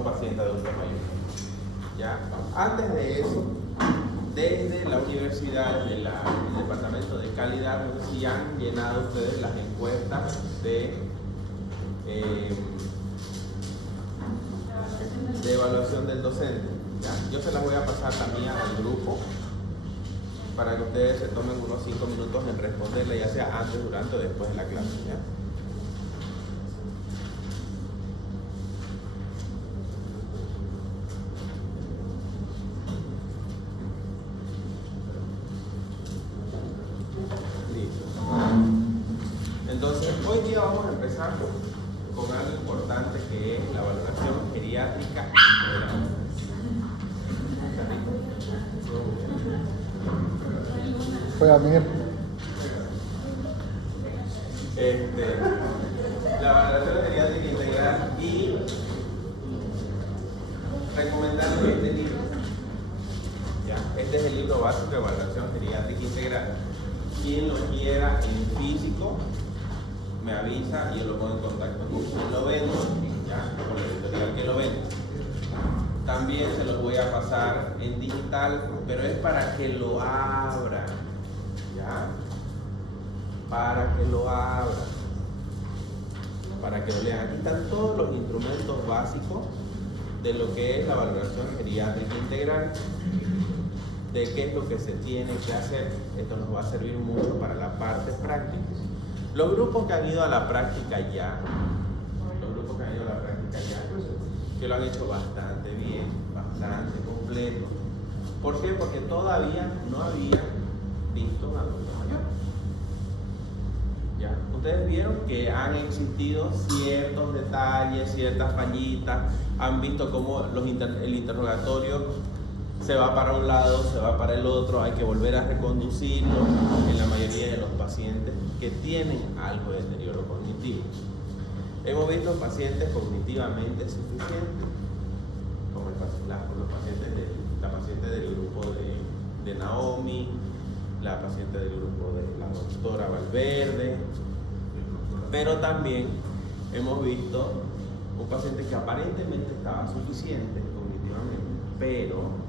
un paciente adulto mayor. ¿Ya? Antes de eso, desde la universidad, del departamento de calidad, no sé si han llenado ustedes las encuestas de evaluación del docente. ¿Ya? Yo se las voy a pasar también al grupo para que ustedes se tomen unos 5 minutos en responderla, ya sea antes, durante o después de la clase. ¿Ya? Listo. Entonces, hoy día vamos a empezar con algo importante que es la valoración geriátrica integral. Fue a mí. La valoración geriátrica integral y recomendarles este libro. ¿Ya? Este es el libro básico de evaluación geriátrica integral. Quien lo quiera en físico me avisa y yo lo pongo en contacto con quien lo vende, ya, con la editorial que lo vende. También se los voy a pasar en digital, pero es para que lo abran, ya, para que lo abran, para que lo lean. Aquí están todos los instrumentos básicos de lo que es la valoración geriátrica integral, de qué es lo que se tiene que hacer. Esto nos va a servir mucho para la parte práctica. Los grupos que han ido a la práctica ya, que lo han hecho bastante bien, bastante completo. ¿Por qué? Porque todavía no habían visto un adulto mayor. ¿Ya? Ustedes vieron que han existido ciertos detalles, ciertas fallitas, han visto cómo el interrogatorio se va para un lado, se va para el otro, hay que volver a reconducirlo en la mayoría de los pacientes que tienen algo de deterioro cognitivo. Hemos visto pacientes cognitivamente suficientes, como los pacientes la paciente del grupo de Naomi, la paciente del grupo de la doctora Valverde, pero también hemos visto un paciente que aparentemente estaba suficiente cognitivamente, pero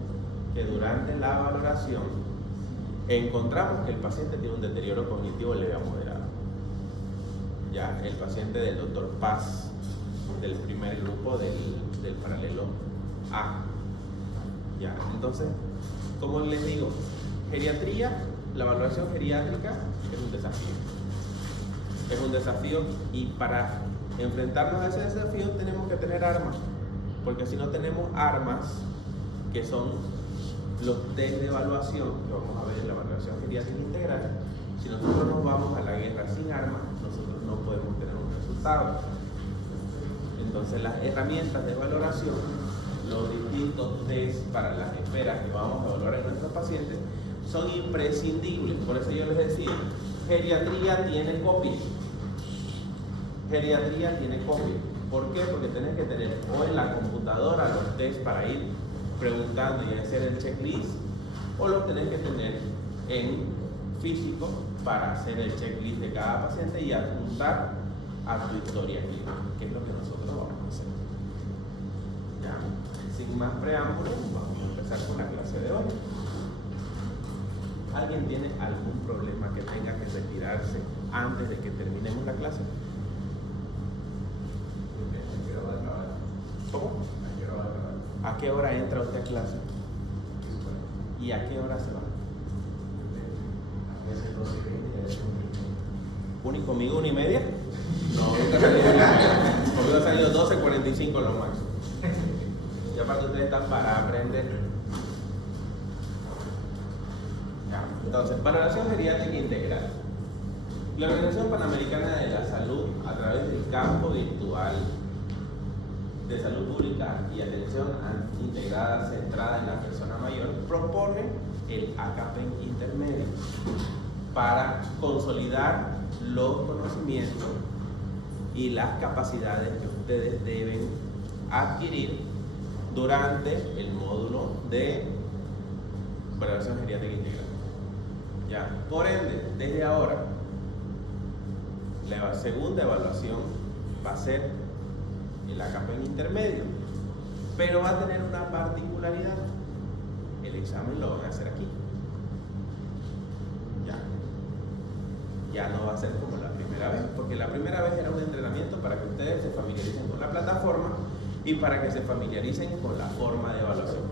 que durante la valoración encontramos que el paciente tiene un deterioro cognitivo leve a moderado. Ya, el paciente del doctor Paz, del primer grupo del paralelo A. Ya, entonces, como les digo, geriatría, la valoración geriátrica es un desafío. Es un desafío y para enfrentarnos a ese desafío tenemos que tener armas, porque si no tenemos armas, que son los test de evaluación que vamos a ver en la evaluación geriátrica integral, si nosotros nos vamos a la guerra sin armas, nosotros no podemos tener un resultado. Entonces las herramientas de valoración, los distintos test para las esferas que vamos a evaluar en nuestros pacientes son imprescindibles. Por eso yo les decía, geriatría tiene copia. Geriatría tiene copia. ¿Por qué? Porque tenés que tener o en la computadora los test para ir preguntando y hacer el checklist, o lo tenés que tener en físico para hacer el checklist de cada paciente y apuntar a tu historia clínica, que es lo que nosotros vamos a hacer. Ya, sin más preámbulos, vamos a empezar con la clase de hoy. ¿Alguien tiene algún problema que tenga que retirarse antes de que terminemos la clase? ¿Cómo? ¿A qué hora entra usted a clase? ¿Y a qué hora se va? ¿Conmigo 1:30? No, conmigo ha salido 12:45 lo máximo. Ya para que ustedes están para aprender. Ya. Entonces, valoración geriátrica integral. La Organización Panamericana de la Salud, a través del campo virtual de salud pública y atención integrada centrada en la persona mayor, propone el ACAPEN intermedio para consolidar los conocimientos y las capacidades que ustedes deben adquirir durante el módulo de valoración geriátrica integral. Ya, por ende, desde ahora, la segunda evaluación va a ser el ACAPEN intermedio. pero va a tener una particularidad. El examen lo van a hacer aquí. Ya no va a ser como la primera vez, porque la primera vez era un entrenamiento para que ustedes se familiaricen con la plataforma y para que se familiaricen con la forma de evaluación.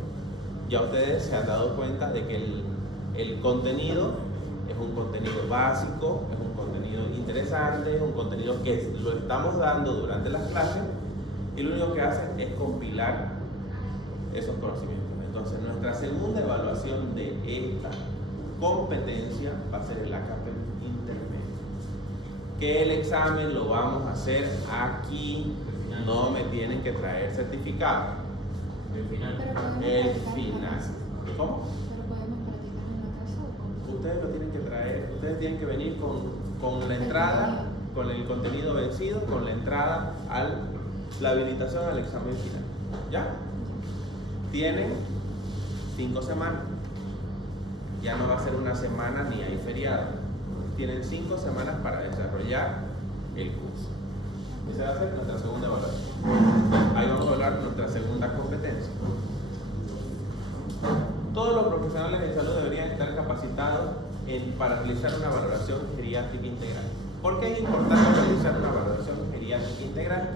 Ya ustedes se han dado cuenta de que el contenido es un contenido básico, es un contenido interesante, es un contenido que lo estamos dando durante las clases y lo único que hacen es compilar esos conocimientos. Entonces, nuestra segunda evaluación de esta competencia va a ser el ACAPEM intermedio. Que el examen lo vamos a hacer aquí, no me tienen que traer certificado. El final. El final. ¿Cómo? ¿Pero podemos practicar en la casa o cómo? Ustedes lo tienen que traer, ustedes tienen que venir con la entrada, con el contenido vencido, con la entrada a la habilitación al examen final. ¿Ya? Tienen 5 semanas. Ya no va a ser una semana ni hay feriado. Tienen 5 semanas para desarrollar el curso. Esa va a ser nuestra segunda evaluación. Ahí vamos a hablar de nuestra segunda competencia. Todos los profesionales de salud deberían estar capacitados para realizar una valoración geriátrica integral. ¿Por qué es importante realizar una valoración geriátrica integral?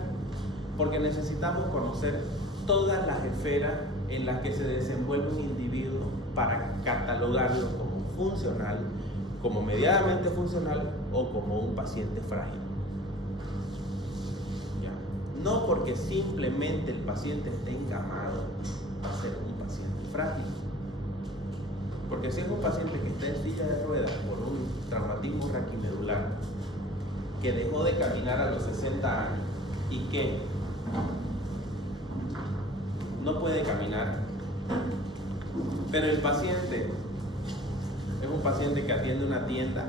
Porque necesitamos conocer todas las esferas en las que se desenvuelve un individuo para catalogarlo como funcional, como medianamente funcional o como un paciente frágil. ¿Ya? No porque simplemente el paciente esté encamado va a ser un paciente frágil. Porque si es un paciente que está en silla de ruedas por un traumatismo raquimedular, que dejó de caminar a los 60 años y que no puede caminar, pero el paciente es un paciente que atiende una tienda,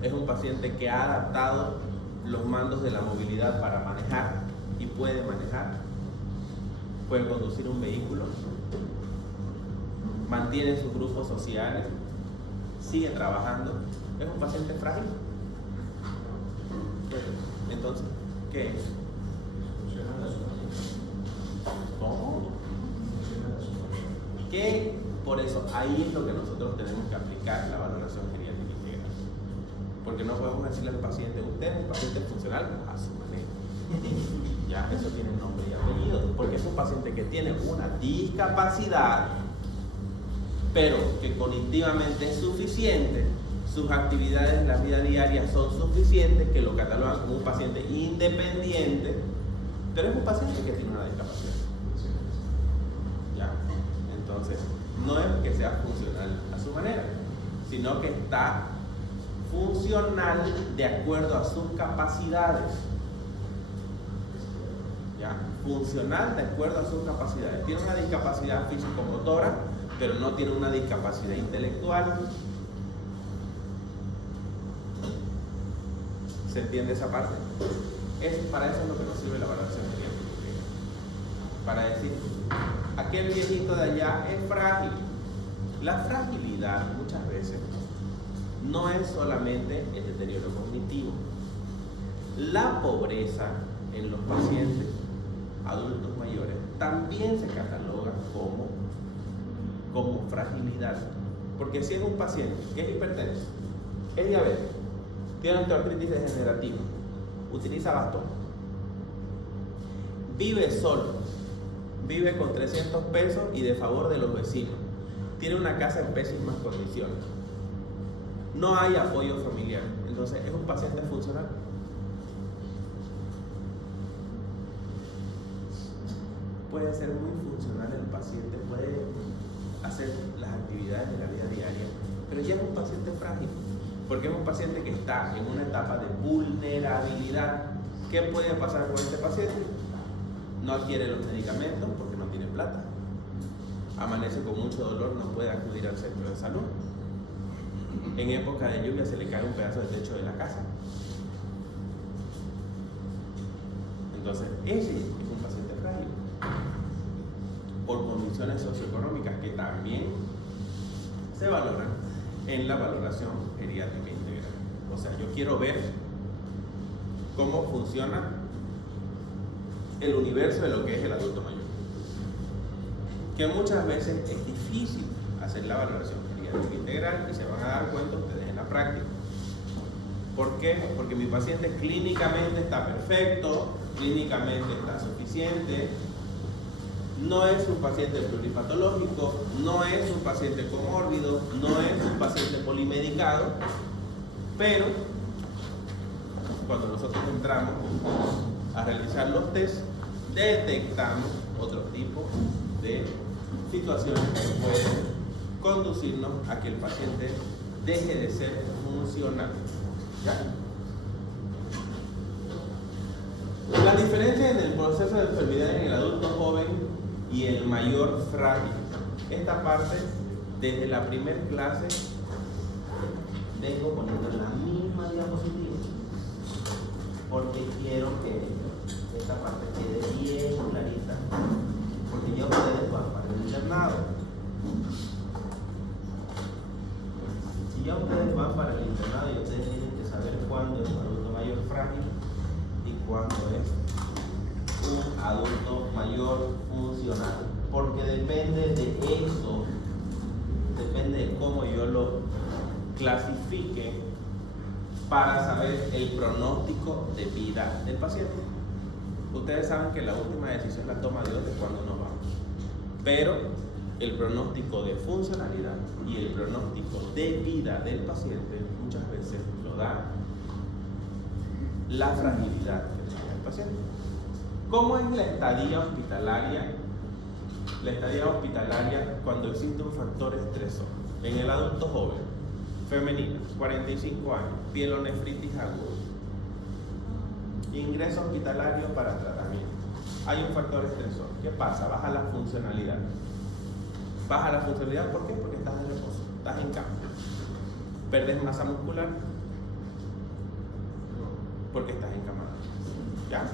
es un paciente que ha adaptado los mandos de la movilidad para manejar y puede manejar, puede conducir un vehículo, mantiene sus grupos sociales, sigue trabajando, es un paciente frágil. Entonces, ¿qué es? ¿Cómo? Que por eso ahí es lo que nosotros tenemos que aplicar la valoración geriátrica integral. Porque no podemos decirle al paciente, usted es un paciente funcional a su manera. Ya, eso tiene nombre y apellido. Porque es un paciente que tiene una discapacidad, pero que cognitivamente es suficiente, sus actividades en la vida diaria son suficientes, que lo catalogan como un paciente independiente, pero es un paciente que tiene una discapacidad. ¿Ya? Entonces, no es que sea funcional a su manera, sino que está funcional de acuerdo a sus capacidades. ¿Ya? Funcional de acuerdo a sus capacidades. Tiene una discapacidad físico-motora, pero no tiene una discapacidad intelectual. ¿Se entiende esa parte? Para eso es lo que nos sirve la valoración geriátrica. Para decir, aquel viejito de allá es frágil. La fragilidad muchas veces no es solamente el deterioro cognitivo. La pobreza en los pacientes adultos mayores también se cataloga como fragilidad. Porque si es un paciente que es hipertenso, es diabético, tiene osteoartritis degenerativa, utiliza bastón, vive solo, vive con 300 pesos y de favor de los vecinos, tiene una casa en pésimas condiciones, no hay apoyo familiar, entonces es un paciente funcional. Puede ser muy funcional el paciente, puede hacer las actividades de la vida diaria, pero ya es un paciente frágil, porque es un paciente que está en una etapa de vulnerabilidad. ¿Qué puede pasar con este paciente? No adquiere los medicamentos porque no tiene plata, amanece con mucho dolor, no puede acudir al centro de salud, en época de lluvia se le cae un pedazo de techo de la casa. Entonces ese es un paciente frágil por condiciones socioeconómicas que también se valoran en la valoración geriátrica integral. O sea, yo quiero ver cómo funciona el universo de lo que es el adulto mayor. que muchas veces es difícil hacer la valoración geriátrica integral y se van a dar cuenta ustedes en la práctica. ¿Por qué? Porque mi paciente clínicamente está perfecto, clínicamente está suficiente, no es un paciente pluripatológico, no es un paciente comórbido, no es un paciente polimedicado, pero cuando nosotros entramos a realizar los test, detectamos otro tipo de situaciones que pueden conducirnos a que el paciente deje de ser funcional. ¿Ya? Las diferencias en el proceso de enfermedad en el adulto joven y el mayor frágil. Esta parte, desde la primera clase, vengo poniendo la misma diapositiva, porque quiero que esta parte quede bien clarita, porque ya ustedes van para el internado. Si ya ustedes van para el internado y ustedes tienen que saber cuándo es un adulto mayor frágil y cuándo es un adulto mayor funcional, porque depende de eso, depende de cómo yo lo clasifique para saber el pronóstico de vida del paciente. Ustedes saben que la última decisión la toma Dios de cuándo nos vamos, pero el pronóstico de funcionalidad y el pronóstico de vida del paciente muchas veces lo da la fragilidad que tiene el paciente. ¿Cómo es la estadía hospitalaria? La estadía hospitalaria cuando existe un factor estresor. En el adulto joven, femenino, 45 años, pielonefritis aguda, ingreso hospitalario para tratamiento. Hay un factor estresor. ¿Qué pasa? Baja la funcionalidad. Baja la funcionalidad, ¿por qué? Porque estás en reposo, estás en cama. Perdes masa muscular porque estás en cama. ¿Ya?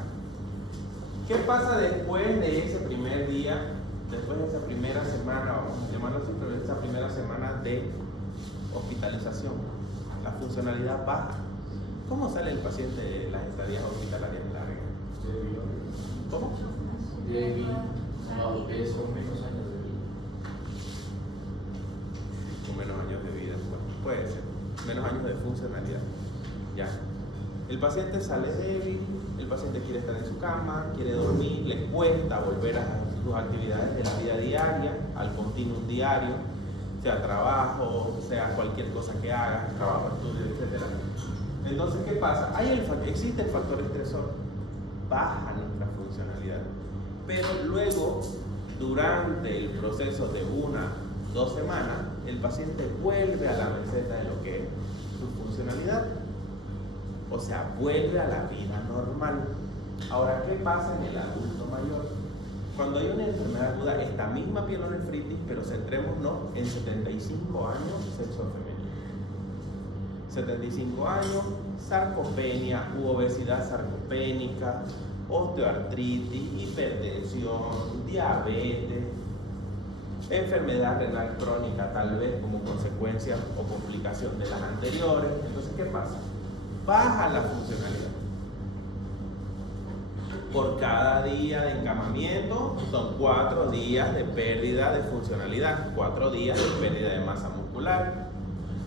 ¿Qué pasa después de ese primer día, después de esa primera semana, vamos a llamarlo así, pero de esa primera semana de hospitalización? La funcionalidad baja. ¿Cómo sale el paciente de las estadías hospitalarias largas? ¿Cómo? Débil, bajo peso, menos años de vida. Con menos años de vida, bueno, puede ser. Menos años de funcionalidad. Ya. El paciente sale débil, el paciente quiere estar en su cama, quiere dormir, le cuesta volver a sus actividades de la vida diaria, al continuum diario, sea trabajo, sea cualquier cosa que haga, trabajo, estudio, etc. Entonces, ¿qué pasa? Existe el factor estresor, baja nuestra funcionalidad, pero luego, durante el proceso de 1-2 semanas, el paciente vuelve a la meseta de lo que es su funcionalidad. O sea, vuelve a la vida normal. Ahora, ¿qué pasa en el adulto mayor? Cuando hay una enfermedad aguda, esta misma pielonefritis, pero centrémonos en 75 años, sexo femenino. 75 años, sarcopenia u obesidad sarcopénica, osteoartritis, hipertensión, diabetes, enfermedad renal crónica, tal vez como consecuencia o complicación de las anteriores. Entonces, ¿qué pasa? Baja la funcionalidad. Por cada día de encamamiento son 4 días de pérdida de funcionalidad, 4 días de pérdida de masa muscular,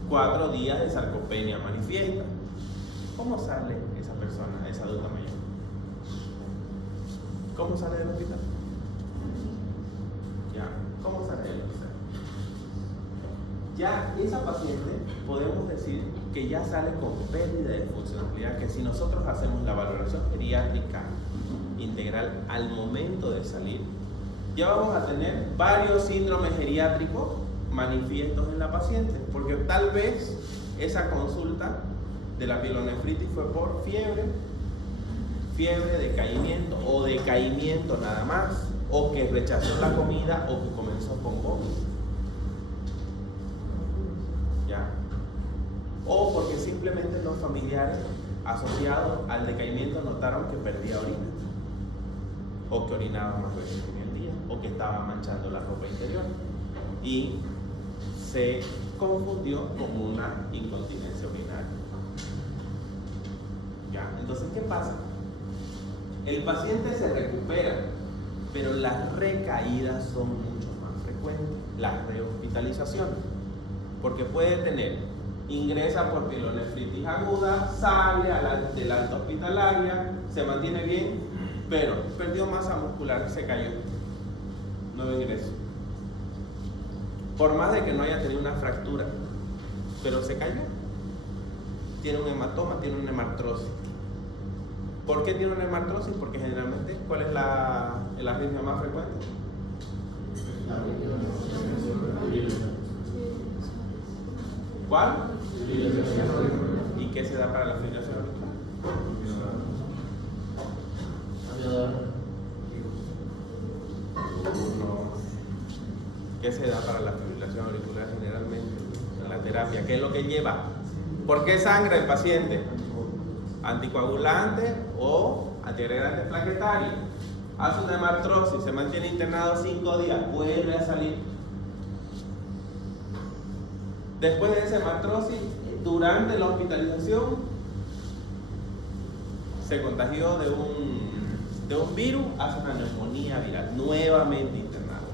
4 días de sarcopenia manifiesta. ¿Cómo sale esa persona, esa adulta mayor? ¿Cómo sale del hospital? Ya, ¿cómo sale del hospital? Ya esa paciente podemos decir que ya sale con pérdida de funcionalidad, que si nosotros hacemos la valoración geriátrica integral al momento de salir, ya vamos a tener varios síndromes geriátricos manifiestos en la paciente, porque tal vez esa consulta de la pielonefritis fue por fiebre, decaimiento o decaimiento nada más, o que rechazó la comida o que comenzó con vómito. ¿Ya? O porque simplemente los familiares asociados al decaimiento notaron que perdía orina, o que orinaba más veces en el día, o que estaba manchando la ropa interior y se confundió con una incontinencia urinaria. ¿Ya? Entonces, ¿qué pasa? El paciente se recupera, pero las recaídas son mucho más frecuente la rehospitalización, porque puede tener, ingresa por pielonefritis aguda, sale de la alta hospitalaria, se mantiene bien, pero perdió masa muscular, se cayó, nuevo ingreso. Por más de que no haya tenido una fractura, pero se cayó, tiene un hematoma, tiene una hemartrosis. ¿Por qué tiene una hemartrosis? Porque generalmente, ¿cuál es la arritmia más frecuente? ¿Cuál? ¿Y qué se da para la fibrilación auricular? ¿Qué se da para la fibrilación auricular generalmente? En la terapia, ¿qué es lo que lleva? ¿Por qué sangra el paciente? Anticoagulante o antiagregante plaquetario. Hace una hemartrosis, se mantiene internado 5 días, vuelve a salir. Después de esa hemartrosis, durante la hospitalización, se contagió de un virus, hace una neumonía viral, nuevamente internado.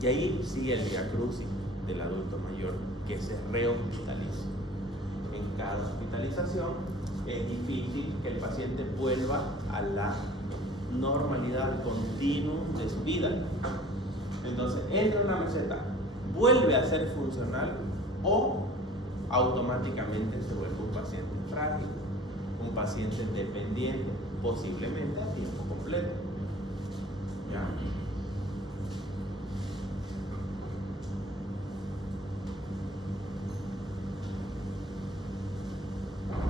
Y ahí sigue el viacrucis del adulto mayor que se rehospitaliza. En cada hospitalización es difícil que el paciente vuelva a la normalidad, al continuum de su vida. Entonces entra en una meseta, vuelve a ser funcional o automáticamente se vuelve un paciente frágil, un paciente dependiente, posiblemente a tiempo completo. ¿Ya?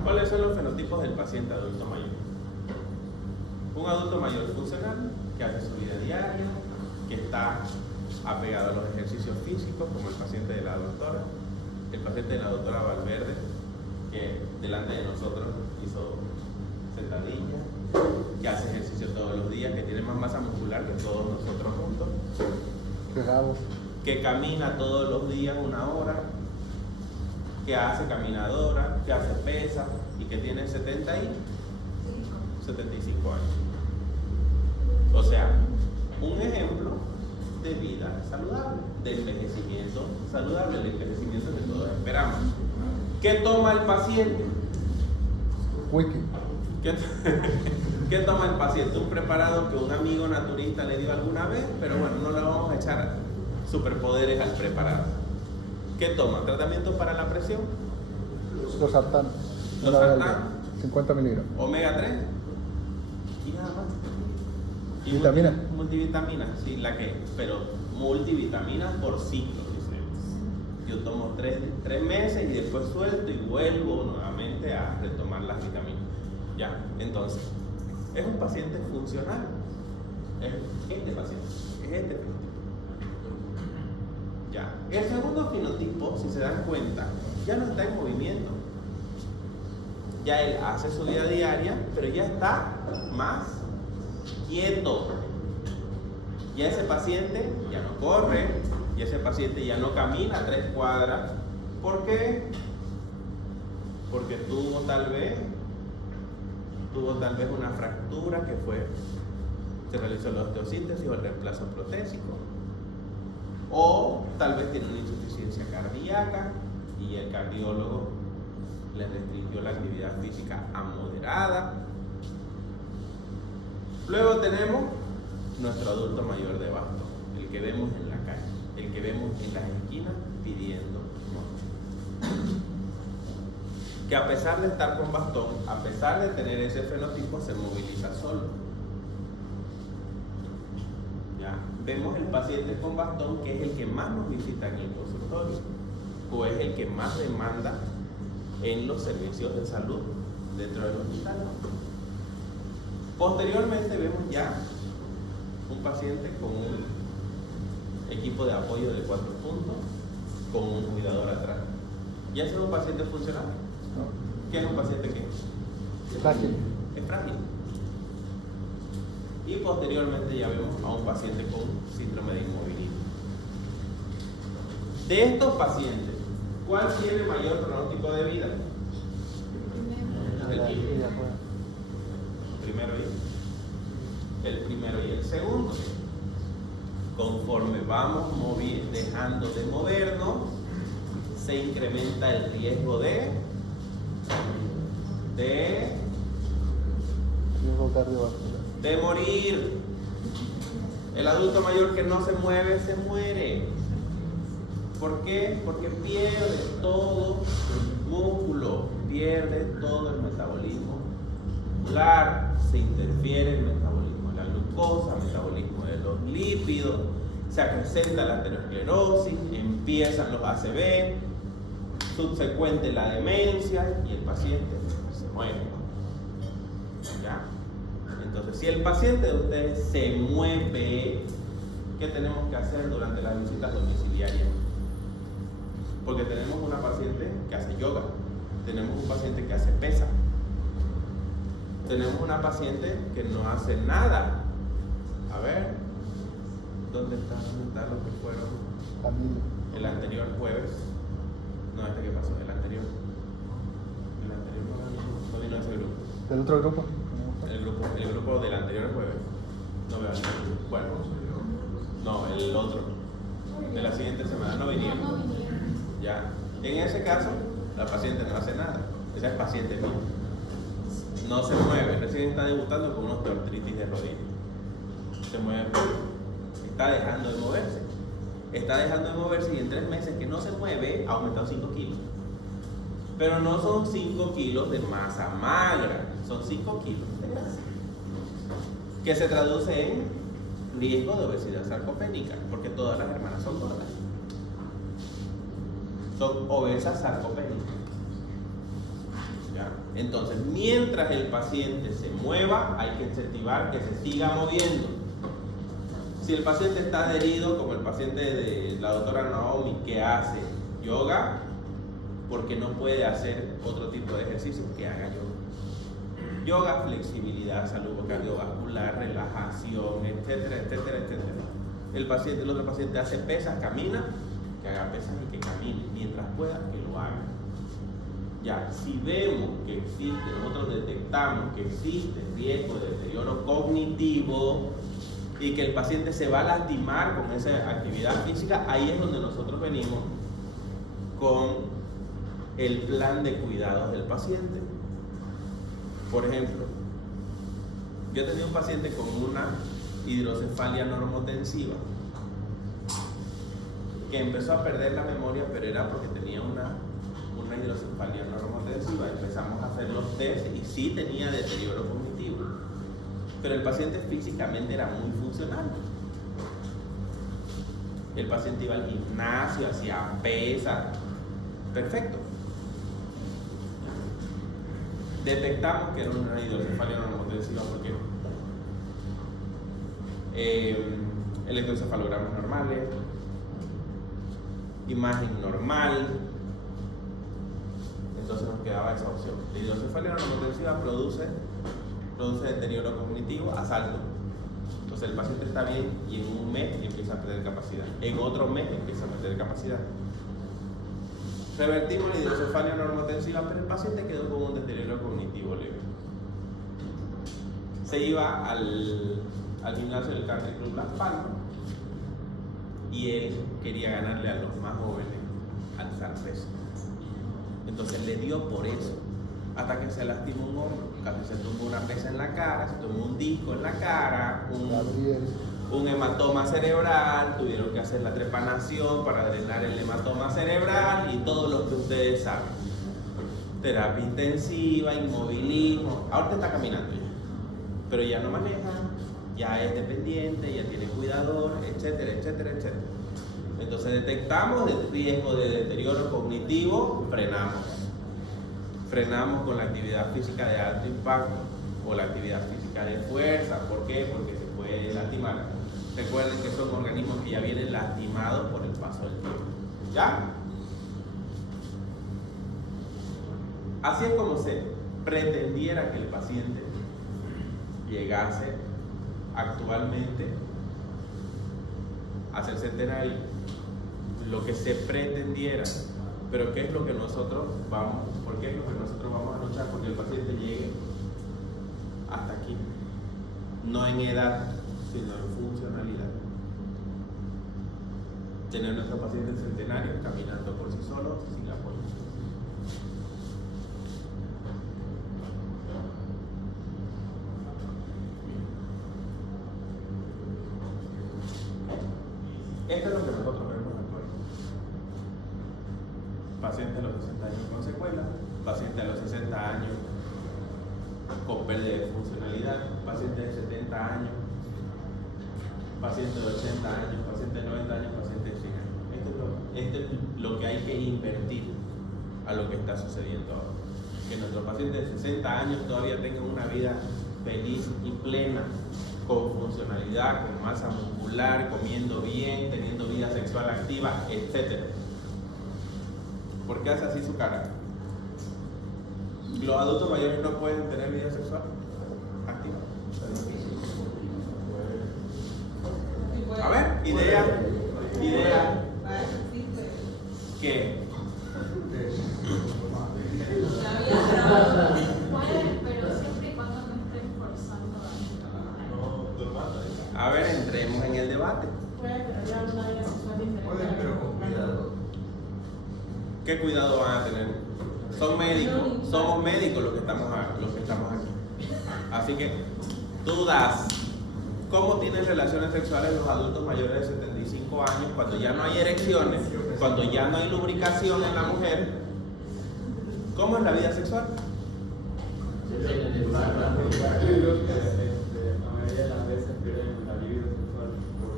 ¿Cuáles son los fenotipos del paciente adulto mayor? Un adulto mayor funcional que hace su vida diaria, que está apegado a los ejercicios físicos, como el paciente de la doctora, el paciente de la doctora Valverde, que delante de nosotros hizo sentadillas, que hace ejercicio todos los días, que tiene más masa muscular que todos nosotros juntos, que camina todos los días 1 hora, que hace caminadora, que hace pesa y que tiene 75 años. O sea, un ejemplo de vida saludable, de envejecimiento saludable, el envejecimiento que todos esperamos. ¿Qué toma el paciente? Whisky. ¿Qué toma el paciente? Un preparado que un amigo naturista le dio alguna vez, pero bueno, no le vamos a echar superpoderes al preparado. ¿Qué toma? ¿Tratamiento para la presión? Los sartán. Los sartán. 50 miligramos. Omega 3 y nada más. Y ¿Vitamina? Multivitamina, sí, la que, pero multivitaminas por ciclo. Yo tomo 3 meses y después suelto y vuelvo nuevamente a retomar las vitaminas. Ya, entonces, es un paciente funcional. Es este paciente, es este fenotipo. Ya. El segundo fenotipo, si se dan cuenta, ya no está en movimiento. Ya él hace su vida diaria, pero ya está más quieto. Ya ese paciente ya no corre, ya ese paciente ya no camina 3 cuadras. ¿Por qué? Porque tuvo tal vez una fractura que se realizó la osteosíntesis o el reemplazo protésico. O tal vez tiene una insuficiencia cardíaca y el cardiólogo le restringió la actividad física a moderada. Luego tenemos nuestro adulto mayor de bastón, el que vemos en la calle, el que vemos en las esquinas pidiendo money. Que a pesar de estar con bastón, a pesar de tener ese fenotipo, se moviliza solo. ¿Ya? Vemos el paciente con bastón, que es el que más nos visita en el consultorio, o es el que más demanda en los servicios de salud dentro del hospital. Posteriormente vemos ya un paciente con un equipo de apoyo de 4 puntos, con un cuidador atrás. ¿Ya ese es un paciente funcional? No. ¿Qué es un paciente que Frágil. es frágil? Y posteriormente ya vemos a un paciente con síndrome de inmovilismo. De estos pacientes, ¿cuál tiene mayor pronóstico de vida? El primero y el segundo. vamos dejando de movernos, se incrementa el riesgo de Riesgo cardiovascular. morir. El adulto mayor que no se mueve, se muere. ¿Por qué? Porque pierde todo el músculo, pierde todo el metabolismo muscular, se interfiere el metabolismo de la glucosa, el metabolismo de los lípidos, se acrecenta la aterosclerosis, empiezan los ACV, subsecuente la demencia y el paciente se muere. ¿Ya? Entonces, si el paciente de ustedes se mueve, ¿qué tenemos que hacer durante las visitas domiciliarias? Porque tenemos una paciente que hace yoga, tenemos un paciente que hace pesa, tenemos una paciente que no hace nada. A ver, ¿dónde están los que fueron Camilo. el anterior jueves? No, ¿qué pasó? El anterior no vino ese grupo. ¿Del otro grupo? El grupo del anterior jueves. No veo. Bueno, no, el otro. De la siguiente semana no vinieron. No vinieron. Ya. En ese caso, la paciente no hace nada. Esa es paciente mía. No se mueve. Recién está debutando con una osteoartritis de rodilla. Se mueve poco. Está dejando de moverse. Está dejando de moverse y en 3 meses que no se mueve, ha aumentado 5 kilos. Pero no son 5 kilos de masa magra, son 5 kilos de grasa. Que se traduce en riesgo de obesidad sarcopénica, porque todas las hermanas son gordas. Son obesas sarcopénicas. ¿Ya? Entonces, mientras el paciente se mueva, hay que incentivar que se siga moviendo. Si el paciente está adherido, como el paciente de la doctora Naomi, que hace yoga, porque no puede hacer otro tipo de ejercicio, que haga yoga. Yoga, flexibilidad, salud cardiovascular, relajación, etcétera, etcétera, etcétera. El otro paciente hace pesas, camina, que haga pesas y que camine. Mientras pueda, que lo haga. Ya, si vemos que existe, nosotros detectamos que existe riesgo de deterioro cognitivo y que el paciente se va a lastimar con esa actividad física, ahí es donde nosotros venimos con el plan de cuidados del paciente. Por ejemplo, yo tenía un paciente con una hidrocefalia normotensiva que empezó a perder la memoria, pero era porque tenía una hidrocefalia normotensiva. Empezamos a hacer los test y sí tenía deterioro cognitivo, pero el paciente físicamente era muy funcional. El paciente iba al gimnasio, hacía pesas, perfecto. Detectamos que era una hidrocefalia normotensiva porque electroencefalogramas normales, imagen normal. Entonces nos quedaba esa opción. La hidrocefalia normotensiva produce deterioro cognitivo a salto. Entonces el paciente está bien y en un mes empieza a perder capacidad. En otro mes empieza a perder capacidad. Revertimos la hidrocefalia normotensiva, pero el paciente quedó con un deterioro cognitivo leve. Se iba al gimnasio del Country Club Las Palmas y él quería ganarle a los más jóvenes alzar peso. Entonces le dio por eso, hasta que se lastimó un hombro, casi se tumbó una pesa en la cara, se tumbó un disco en la cara, un hematoma cerebral, tuvieron que hacer la trepanación para drenar el hematoma cerebral y todo lo que ustedes saben. Terapia intensiva, inmovilismo, ahorita está caminando ya, pero ya no maneja, ya es dependiente, ya tiene cuidador, etcétera, etcétera, etcétera. Entonces detectamos el riesgo de deterioro cognitivo, frenamos con la actividad física de alto impacto o la actividad física de fuerza. ¿Por qué? Porque se puede lastimar. Recuerden que son organismos que ya vienen lastimados por el paso del tiempo. ¿Ya? Así es como se pretendiera que el paciente llegase actualmente a ser centenario. Lo que se pretendiera. Pero ¿qué es lo que nosotros vamos? ¿Por qué es lo que nosotros vamos a luchar? Porque el paciente llegue hasta aquí. No en edad, sino en funcionalidad. tener nuestros pacientes centenarios caminando por sí solos sin apoyo. Esto es lo que nosotros vemos actualmente. Paciente a los 60 años con secuelas, paciente a los 60 años con pérdida de funcionalidad, paciente de 70 años, paciente de 80 años, paciente de 90 años, paciente de 100 años. Esto es lo que hay que invertir a lo que está sucediendo ahora. Que nuestros pacientes de 60 años todavía tengan una vida feliz y plena, con funcionalidad, con masa muscular, comiendo bien, teniendo vida sexual activa, etc. ¿Por qué hace así su cara? Los adultos mayores no pueden tener vida sexual activa. A ver, idea. ¿Qué? Pueden, pero siempre y cuando no estén forzando a A ver, entremos en el debate. Puede tener una vida sexual diferente. Pueden, pero con cuidado. ¿Qué cuidado van a tener? Son médicos, somos médicos los que estamos aquí. Así que, dudas. ¿Cómo tienen relaciones sexuales los adultos mayores de 75 años cuando ya no hay erecciones, cuando ya no hay lubricación en la mujer? ¿Cómo es la vida sexual? Depende del sexo. La mayoría de las veces pierden la libido sexual por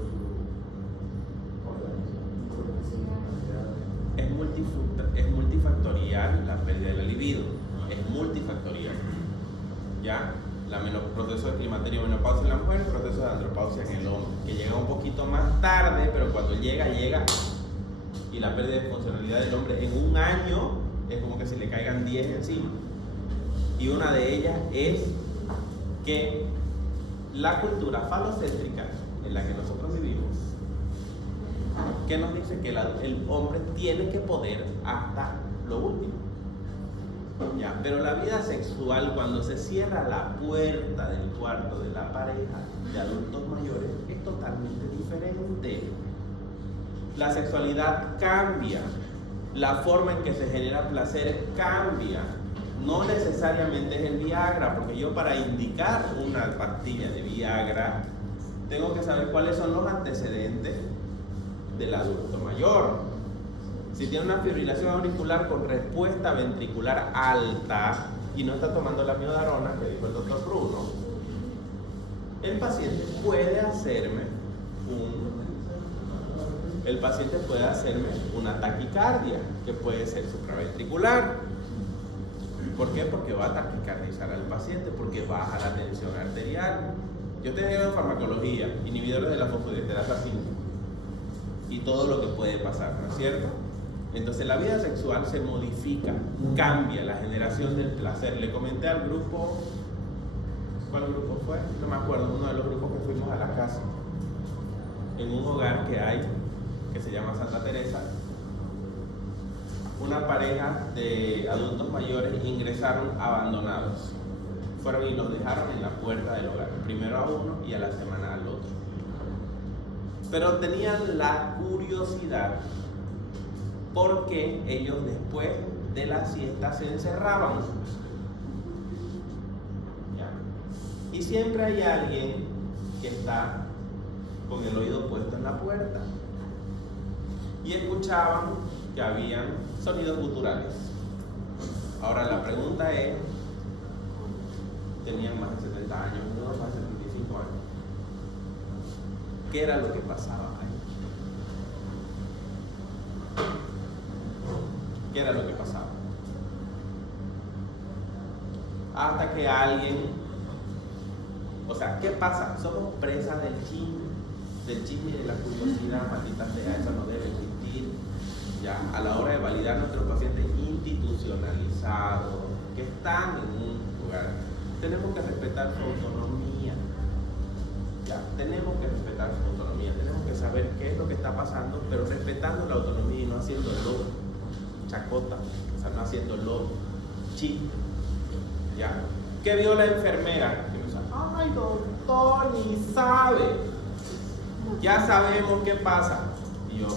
su organización. Es multifactorial la pérdida de la libido. Es multifactorial. ¿Ya? Proceso de climaterio menopausia en la mujer, proceso de andropausia en el hombre, que llega un poquito más tarde, pero cuando llega. Y la pérdida de funcionalidad del hombre en un año es como que si le caigan 10 encima. Y una de ellas es que la cultura falocéntrica en la que nosotros vivimos, que nos dice que el hombre tiene que poder hasta lo último. Ya, pero la vida sexual, cuando se cierra la puerta del cuarto de la pareja de adultos mayores, es totalmente diferente. La sexualidad cambia, la forma en que se genera placer cambia. No necesariamente es el Viagra, porque yo para indicar una pastilla de Viagra tengo que saber cuáles son los antecedentes del adulto mayor. Si tiene una fibrilación auricular con respuesta ventricular alta y no está tomando la miodarona, que dijo el doctor Bruno, el paciente puede hacerme una taquicardia, que puede ser supraventricular. ¿Por qué? Porque va a taquicardizar al paciente, porque baja la tensión arterial. Yo tengo en farmacología inhibidores de la fosfodiesterasa 5 y todo lo que puede pasar, ¿no es cierto? Entonces la vida sexual se modifica, cambia la generación del placer. Le comenté al grupo, ¿cuál grupo fue? No me acuerdo, uno de los grupos que fuimos a la casa, en un hogar que hay, que se llama Santa Teresa. Una pareja de adultos mayores ingresaron abandonados. Fueron y los dejaron en la puerta del hogar, primero a uno y a la semana al otro. Pero tenían la curiosidad porque ellos después de la siesta se encerraban. ¿Ya? Y siempre hay alguien que está con el oído puesto en la puerta. Y escuchaban que habían sonidos guturales. Ahora la pregunta es, tenían más de 70 años, no más de 75 años. ¿Qué era lo que pasaba ahí? ¿Qué era lo que pasaba? Hasta que alguien, o sea, ¿qué pasa? Somos presas del chisme y de la curiosidad, maldita sea, eso no debe existir. Ya, a la hora de validar nuestros pacientes institucionalizados, que están en un lugar, tenemos que respetar su autonomía. Ya, tenemos que respetar su autonomía, tenemos que saber qué es lo que está pasando, pero respetando la autonomía y no haciéndolo chacota, o sea, no haciéndolo chiste. ¿Ya? ¿Qué vio la enfermera? Que me dice, ay doctor, ni sabe. Ya sabemos qué pasa. Y yo,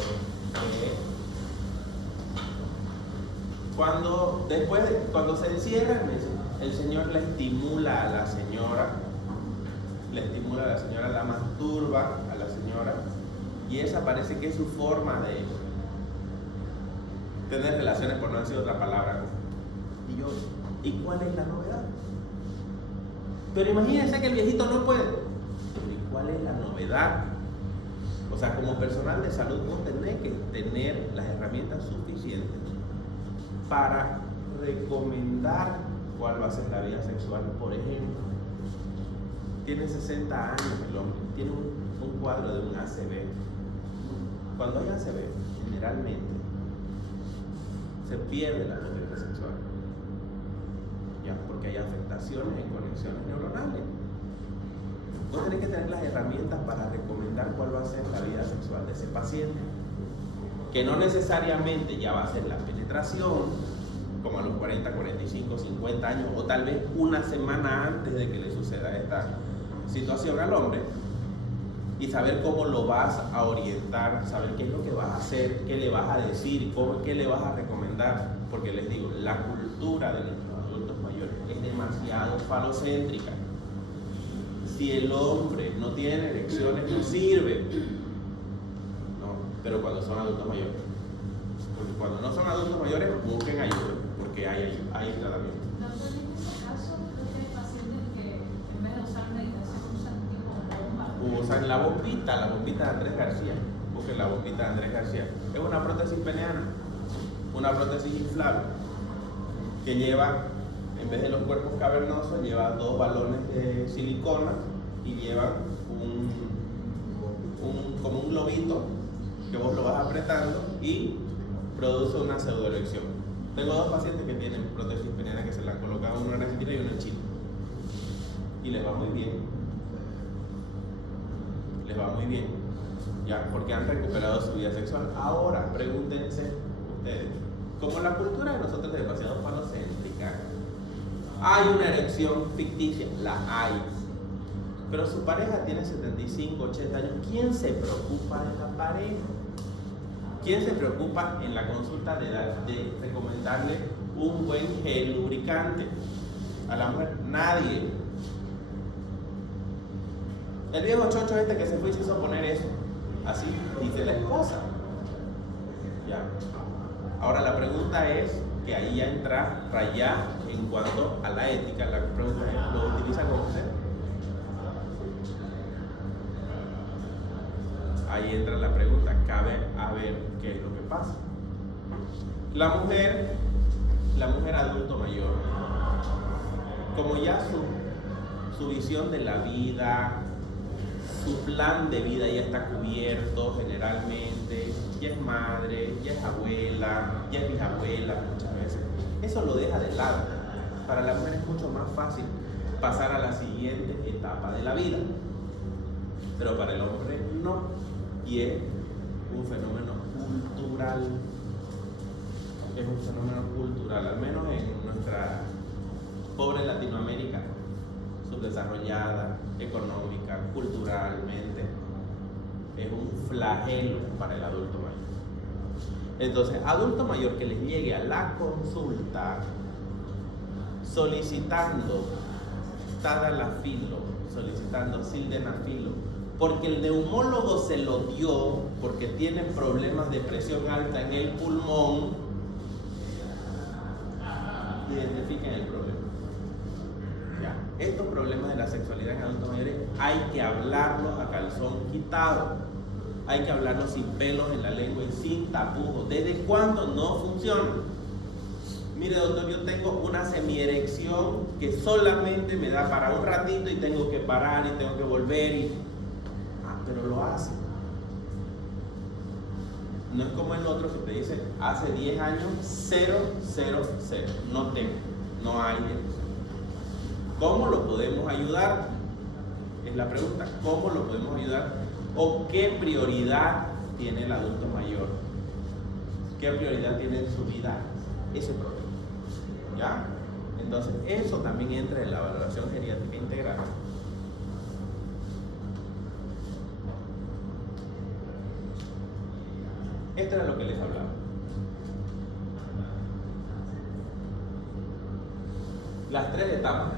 cuando se encierra el Señor la estimula a la señora, la masturba a la señora, y esa parece que es su forma de tener relaciones, por no decir otra palabra. Y yo, ¿y cuál es la novedad? Pero imagínense que el viejito no puede. ¿Y cuál es la novedad? O sea, como personal de salud vos tenés que tener las herramientas suficientes para recomendar cuál va a ser la vida sexual. Por ejemplo, tiene 60 años el hombre, tiene un cuadro de un ACV. Cuando hay ACV, generalmente se pierde la vida sexual, ya, porque hay afectaciones en conexiones neuronales. Vos tenés que tener las herramientas para recomendar cuál va a ser la vida sexual de ese paciente, que no necesariamente ya va a ser la penetración, como a los 40, 45, 50 años, o tal vez una semana antes de que le suceda esta situación al hombre, y saber cómo lo vas a orientar, saber qué es lo que vas a hacer, qué le vas a decir, qué le vas a recomendar, porque les digo, la cultura de nuestros adultos mayores es demasiado falocéntrica. Si el hombre no tiene erecciones, no sirve, ¿no? Pero cuando son adultos mayores, porque cuando no son adultos mayores, busquen ayuda, porque hay tratamiento. Doctor, en ese caso, creo que hay pacientes que en vez de usar medicación usan tipo bomba. Usan la bombita de Andrés García. Busquen la bombita de Andrés García. Es una prótesis peneana, una prótesis inflable, que lleva, en vez de los cuerpos cavernosos, lleva 2 balones de silicona y lleva como un globito que vos lo vas apretando y produce una pseudoerección. Tengo 2 pacientes que tienen prótesis peneana que se la han colocado, uno en Argentina y uno en Chile, y les va muy bien. Les va muy bien, ya, porque han recuperado su vida sexual. Ahora, pregúntense ustedes, como la cultura de nosotros es demasiado falocéntrica, hay una erección ficticia, la hay, pero su pareja tiene 75, 80 años. ¿Quién se preocupa de la pareja? ¿Quién se preocupa en la consulta de recomendarle un buen gel lubricante a la mujer? Nadie. El viejo chocho este que se fue y se hizo poner eso, así dice la esposa. ¿Ya? Ahora la pregunta es, que ahí ya entra rayá en cuanto a la ética. La pregunta es, ¿lo utiliza con usted? Ahí entra la pregunta, cabe a ver qué es lo que pasa. La mujer adulto mayor, como ya su visión de la vida, su plan de vida ya está cubierto generalmente, ya es madre, ya es abuela, ya es bisabuela muchas veces, eso lo deja de lado. Para la mujer es mucho más fácil pasar a la siguiente etapa de la vida, pero para el hombre no, y es un fenómeno cultural. Es un fenómeno cultural, al menos en nuestra pobre Latinoamérica, subdesarrollada, económica, culturalmente, es un flagelo para el adulto mayor. Entonces, adulto mayor que les llegue a la consulta solicitando tadalafilo, solicitando sildenafilo, porque el neumólogo se lo dio porque tiene problemas de presión alta en el pulmón, identifiquen el problema. Ya. Estos problemas de la sexualidad en adultos mayores hay que hablarlos a calzón quitado, hay que hablarlos sin pelos en la lengua y sin tapujos. ¿Desde cuándo no funciona? Mire, doctor, yo tengo una semierección que solamente me da para un ratito y tengo que parar y tengo que volver pero lo hace. No es como el otro que te dice, hace 10 años, 0, 0, 0. No tengo, no hay eso. ¿Cómo lo podemos ayudar? Es la pregunta. ¿Cómo lo podemos ayudar? ¿O qué prioridad tiene el adulto mayor? ¿Qué prioridad tiene en su vida ese problema? ¿Ya? Entonces, eso también entra en la valoración geriátrica integral. Esto era lo que les hablaba. Las tres etapas: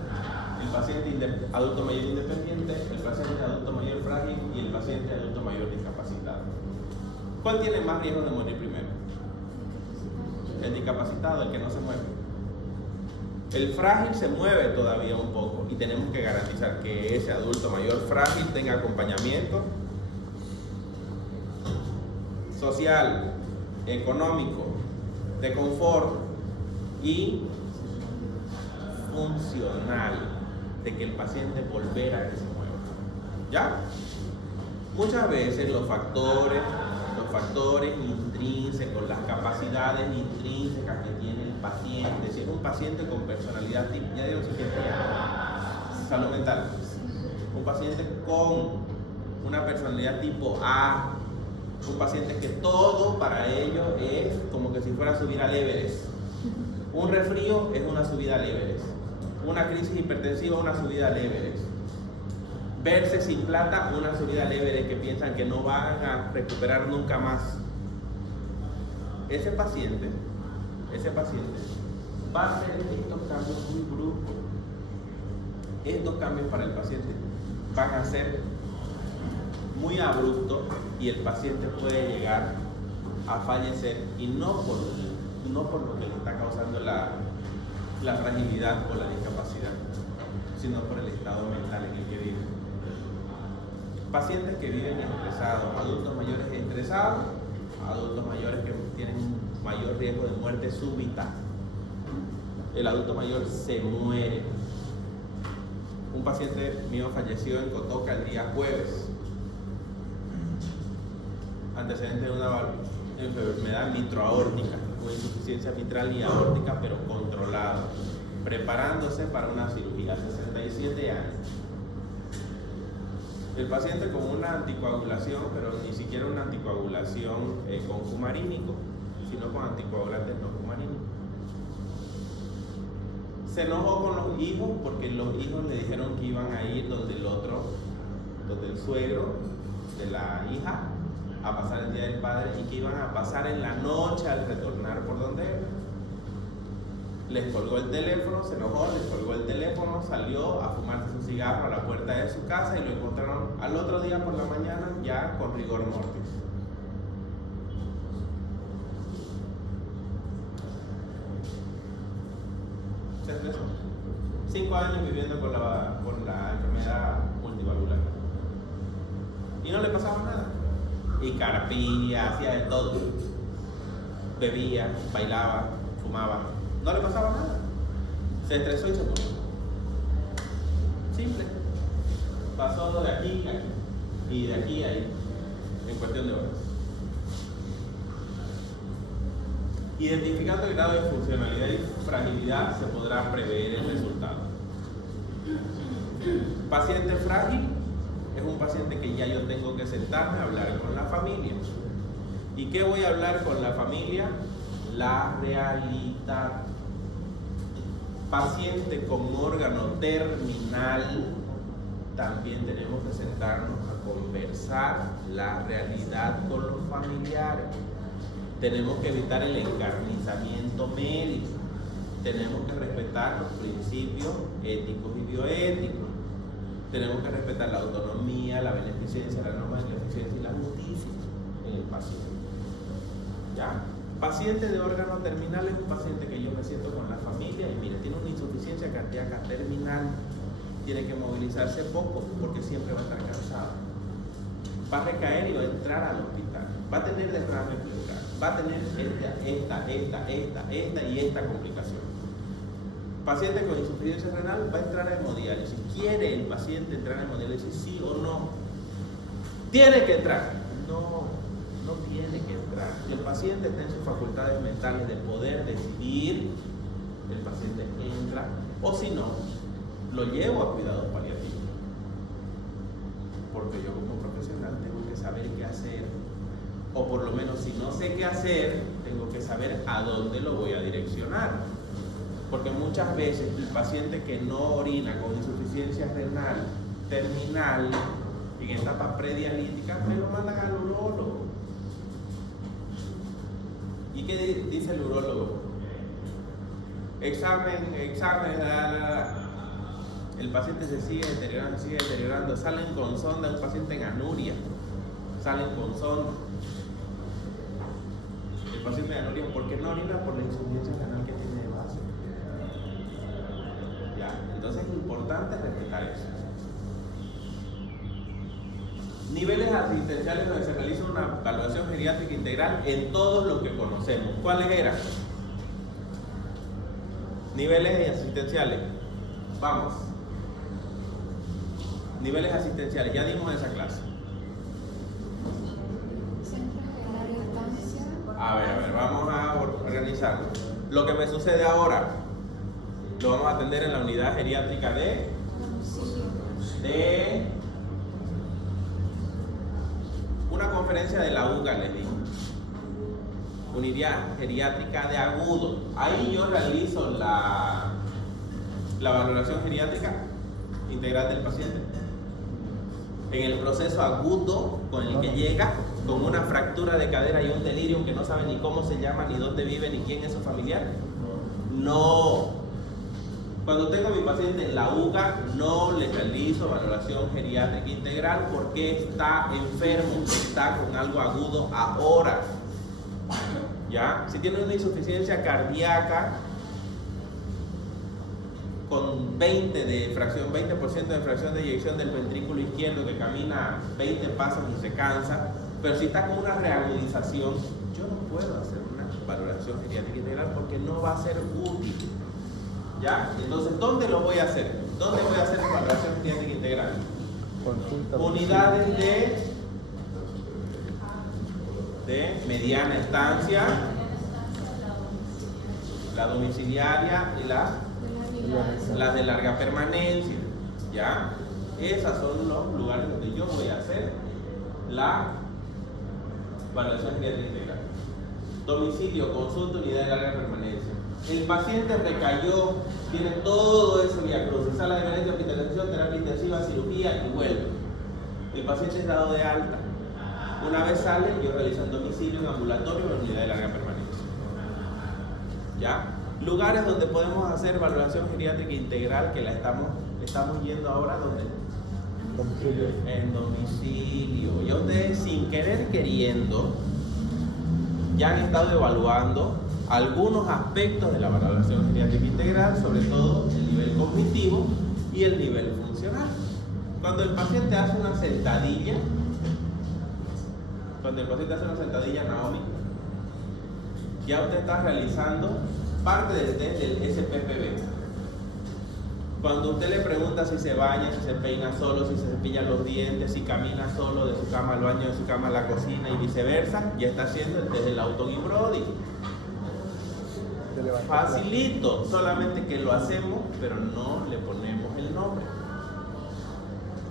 el paciente adulto mayor independiente, el paciente adulto mayor frágil y el paciente adulto mayor discapacitado. ¿Cuál tiene más riesgo de morir primero? El discapacitado, el que no se mueve. El frágil se mueve todavía un poco y tenemos que garantizar que ese adulto mayor frágil tenga acompañamiento social, económico, de confort y funcional, de que el paciente volviera a que se mueva. ¿Ya? Muchas veces los factores intrínsecos, las capacidades intrínsecas que tiene el paciente, si es un paciente con personalidad tipo, ya digo, salud mental, un paciente con una personalidad tipo A, un paciente que todo para ellos es como que si fuera a subir al Everest. Un resfrío es una subida al Everest. Una crisis hipertensiva es una subida al Everest. Verse sin plata, una subida al Everest que piensan que no van a recuperar nunca más. Ese paciente va a hacer estos cambios muy bruscos. Estos cambios para el paciente van a ser muy abruptos y el paciente puede llegar a fallecer, y no por lo que le está causando la fragilidad o la discapacidad, sino por el estado mental en el que vive. Pacientes que viven estresados, adultos mayores estresados, adultos mayores que tienen mayor riesgo de muerte súbita. El adulto mayor se muere. Un paciente mío falleció en Cotoca el día jueves. Antecedente de una enfermedad mitroaórtica, con insuficiencia mitral y aórtica, pero controlada, preparándose para una cirugía, 67 años. El paciente con una anticoagulación, pero ni siquiera una anticoagulación con fumarínico, sino con anticoagulantes no fumarínicos. Se enojó con los hijos porque los hijos le dijeron que iban a ir donde el suegro de la hija, a pasar el día del padre, y que iban a pasar en la noche al retornar por donde era. Les colgó el teléfono, se enojó, les colgó el teléfono, salió a fumarse su cigarro a la puerta de su casa y lo encontraron al otro día por la mañana ya con rigor mortis. Se estresó. 5 años viviendo con la enfermedad multivalvular. Y no le pasaba nada. Y carpilla, hacía de todo. Bebía, bailaba, fumaba. No le pasaba nada. Se estresó y se murió. Simple. Pasó de aquí a aquí. Y de aquí a ahí. En cuestión de horas. Identificando el grado de funcionalidad y fragilidad se podrá prever el resultado. Paciente frágil es un paciente que ya yo tengo que sentarme a hablar con la familia. ¿Y qué voy a hablar con la familia? La realidad. Paciente con órgano terminal, también tenemos que sentarnos a conversar la realidad con los familiares. Tenemos que evitar el encarnizamiento médico. Tenemos que respetar los principios éticos y bioéticos. Tenemos que respetar la autonomía, la beneficencia, la norma de la eficiencia y la justicia en el paciente. ¿Ya? Paciente de órgano terminal es un paciente que yo me siento con la familia y mire, tiene una insuficiencia cardíaca terminal, tiene que movilizarse poco porque siempre va a estar cansado. Va a recaer y va a entrar al hospital. Va a tener derrame pleural. Va a tener esta y esta complicación. Paciente con insuficiencia renal va a entrar en hemodiálisis. ¿Quiere el paciente entrar en hemodiálisis, sí o no? ¿Tiene que entrar? No tiene que entrar. El paciente está en sus facultades mentales de poder decidir. El paciente entra, o si no, lo llevo a cuidados paliativos. Porque yo como profesional tengo que saber qué hacer. O por lo menos si no sé qué hacer, tengo que saber a dónde lo voy a direccionar. Porque muchas veces el paciente que no orina con insuficiencia renal terminal en etapa predialítica, me lo mandan al urólogo. qué dice el urólogo? Examen, el paciente se sigue deteriorando, salen con sonda, un paciente en anuria, salen con sonda. El paciente en anuria, ¿por qué no orina? Por la insuficiencia renal que tiene de base. Ya, entonces es importante respetar eso. Niveles asistenciales donde se realiza una evaluación geriátrica integral en todos los que conocemos. ¿Cuáles eran? Niveles asistenciales. Vamos. Niveles asistenciales. Ya dimos esa clase. A ver, vamos a organizarlo. Lo que me sucede ahora lo vamos a atender en la unidad geriátrica de una conferencia de la UCA, les digo. Unidad geriátrica de agudo. Ahí yo realizo la valoración geriátrica integral del paciente. En el proceso agudo con el que llega con una fractura de cadera y un delirium que no sabe ni cómo se llama, ni dónde vive, ni quién es su familiar. No. Cuando tengo a mi paciente en la UCA, no le realizo valoración geriátrica integral porque está enfermo, está con algo agudo ahora. ¿Ya? Si tiene una insuficiencia cardíaca con 20% de fracción de eyección del ventrículo izquierdo, que camina 20 pasos y se cansa, pero si está con una reagudización, yo no puedo hacer una valoración geriátrica integral porque no va a ser útil. ¿Ya? Entonces, ¿dónde lo voy a hacer? ¿Dónde voy a hacer la valoración geriátrica integral? Consulta. Unidades de mediana estancia, la domiciliaria y las de larga permanencia. ¿Ya? Esos son los lugares donde yo voy a hacer la valoración geriátrica integral. Domicilio, consulta, unidad de larga permanencia. El paciente recayó, tiene todo eso viacrucis, sala de emergencia, hospitalización, terapia intensiva, cirugía y vuelve. El paciente es dado de alta. Una vez sale, yo realizo en domicilio, en ambulatorio o en unidad de larga permanencia. ¿Ya? Lugares donde podemos hacer valoración geriátrica integral, que estamos yendo ahora, ¿dónde? Domicilio. En domicilio. Y ustedes, sin querer queriendo, ya han estado evaluando algunos aspectos de la valoración geriátrica integral, sobre todo el nivel cognitivo y el nivel funcional. Cuando el paciente hace una sentadilla, Naomi, ya usted está realizando parte del test del SPPB. Cuando usted le pregunta si se baña, si se peina solo, si se cepilla los dientes, si camina solo de su cama al baño, de su cama a la cocina y viceversa, ya está haciendo el test del Autogi-Brody. Facilito, solamente que lo hacemos, pero no le ponemos el nombre.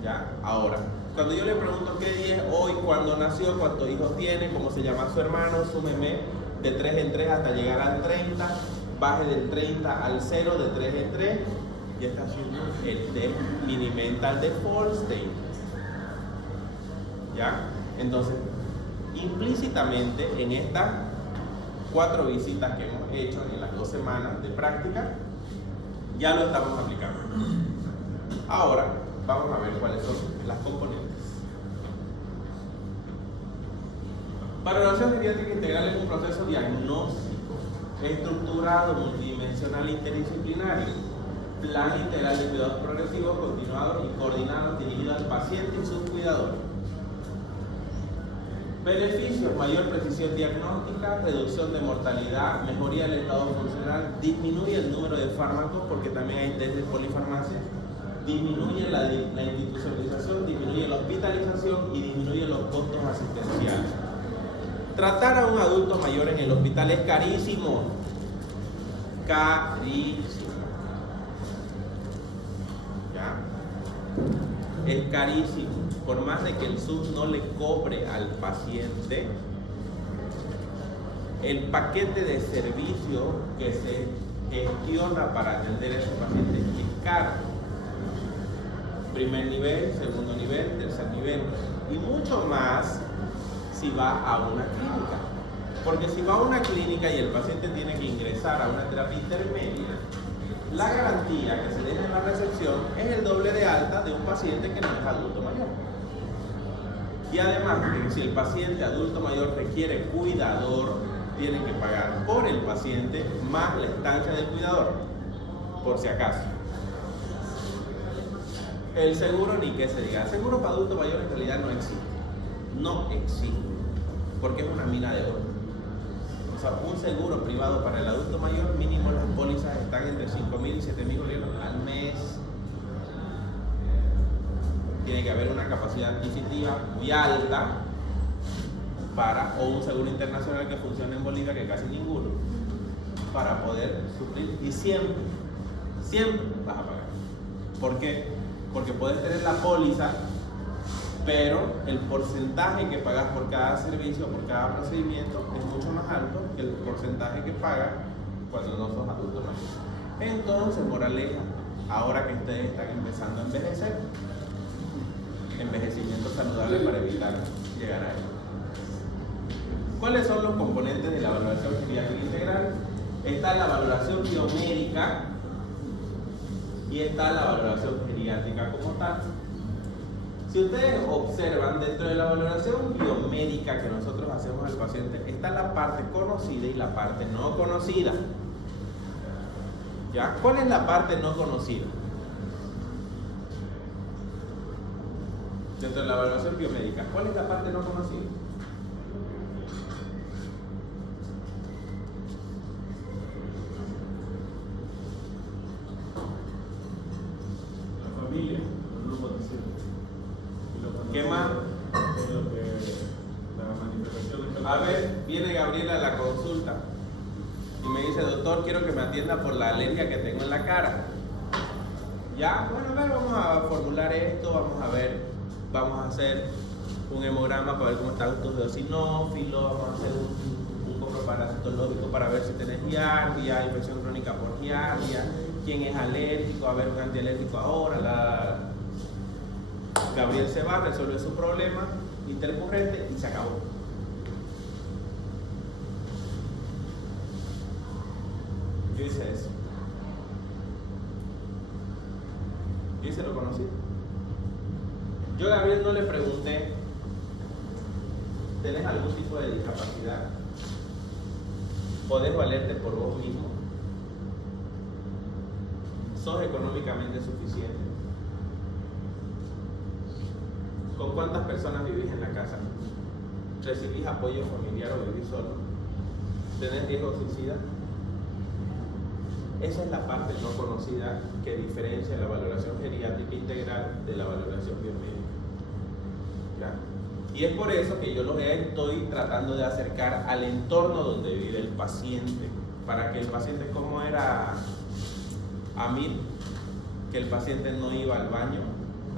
¿Ya? Ahora, cuando yo le pregunto qué día es hoy, cuándo nació, cuántos hijos tiene, cómo se llama su hermano, súmeme de 3 en 3 hasta llegar al 30, baje del 30 al 0, de 3 en 3, ya está haciendo el test Mini-Mental de Folstein. ¿Ya? Entonces, implícitamente en estas 4 visitas que hemos hecho en las 2 semanas de práctica, ya lo estamos aplicando. Ahora vamos a ver cuáles son las componentes. Valoración geriátrica integral es un proceso diagnóstico, estructurado, multidimensional, interdisciplinario, plan integral de cuidados progresivos, continuados y coordinados dirigido al paciente y sus cuidadores. Beneficios: mayor precisión diagnóstica, reducción de mortalidad, mejoría del estado funcional, disminuye el número de fármacos porque también hay test de polifarmacia, disminuye la institucionalización, disminuye la hospitalización y disminuye los costos asistenciales. Tratar a un adulto mayor en el hospital es carísimo. Carísimo. ¿Ya? Es carísimo. Por más de que el SUS no le cobre al paciente, el paquete de servicio que se gestiona para atender a ese paciente es caro. Primer nivel, segundo nivel, tercer nivel y mucho más si va a una clínica. Porque si va a una clínica y el paciente tiene que ingresar a una terapia intermedia, la garantía que se deja en la recepción es el doble de alta de un paciente que no es adulto mayor. Y además, si el paciente adulto mayor requiere cuidador, tiene que pagar por el paciente más la estancia del cuidador, por si acaso. El seguro ni que se diga. El seguro para adulto mayor en realidad no existe. No existe. Porque es una mina de oro. O sea, un seguro privado para el adulto mayor, mínimo las pólizas están entre 5.000 y 7.000 bolivianos al mes. Tiene que haber una capacidad adquisitiva muy alta o un seguro internacional que funcione en Bolivia, que casi ninguno, para poder suplir. Y siempre vas a pagar. ¿Por qué? Porque puedes tener la póliza, pero el porcentaje que pagas por cada servicio, por cada procedimiento, es mucho más alto que el porcentaje que pagas cuando no sos adulto mayor. Entonces, moraleja, ahora que ustedes están empezando a envejecer, envejecimiento saludable para evitar llegar a ello. ¿Cuáles son los componentes de la valoración geriátrica integral? Está la valoración biomédica y está la valoración geriátrica como tal. Si ustedes observan, dentro de la valoración biomédica que nosotros hacemos al paciente, está la parte conocida y la parte no conocida. ¿Ya? ¿Cuál es la parte no conocida? Dentro de la evaluación biomédica, ¿cuál es la parte no conocida? La familia, el grupo de cientos. ¿Qué más? La manifestación de A ver, viene Gabriela a la consulta y me dice, doctor, quiero que me atienda por la alergia que tengo en la cara. Ya, bueno, a ver, vamos a formular esto, vamos a hacer un hemograma para ver cómo están tus eosinófilos, vamos a hacer un coproparasitológico para ver si tenés giardia, infección crónica por giardia, quién es alérgico, a ver un antialérgico ahora. Gabriel se va, resuelve su problema intercurrente y se acabó. Yo hice eso. Yo hice lo conocido. Yo a Gabriel no le pregunté, ¿tenés algún tipo de discapacidad? ¿Podés valerte por vos mismo? ¿Sos económicamente suficiente? ¿Con cuántas personas vivís en la casa? ¿Recibís apoyo familiar o vivís solo? ¿Tenés riesgo suicida? Esa es la parte no conocida que diferencia la valoración geriátrica integral de la valoración biomédica. ¿Ya? Y es por eso que yo los estoy tratando de acercar al entorno donde vive el paciente, para que el paciente, como era Amir, que el paciente no iba al baño.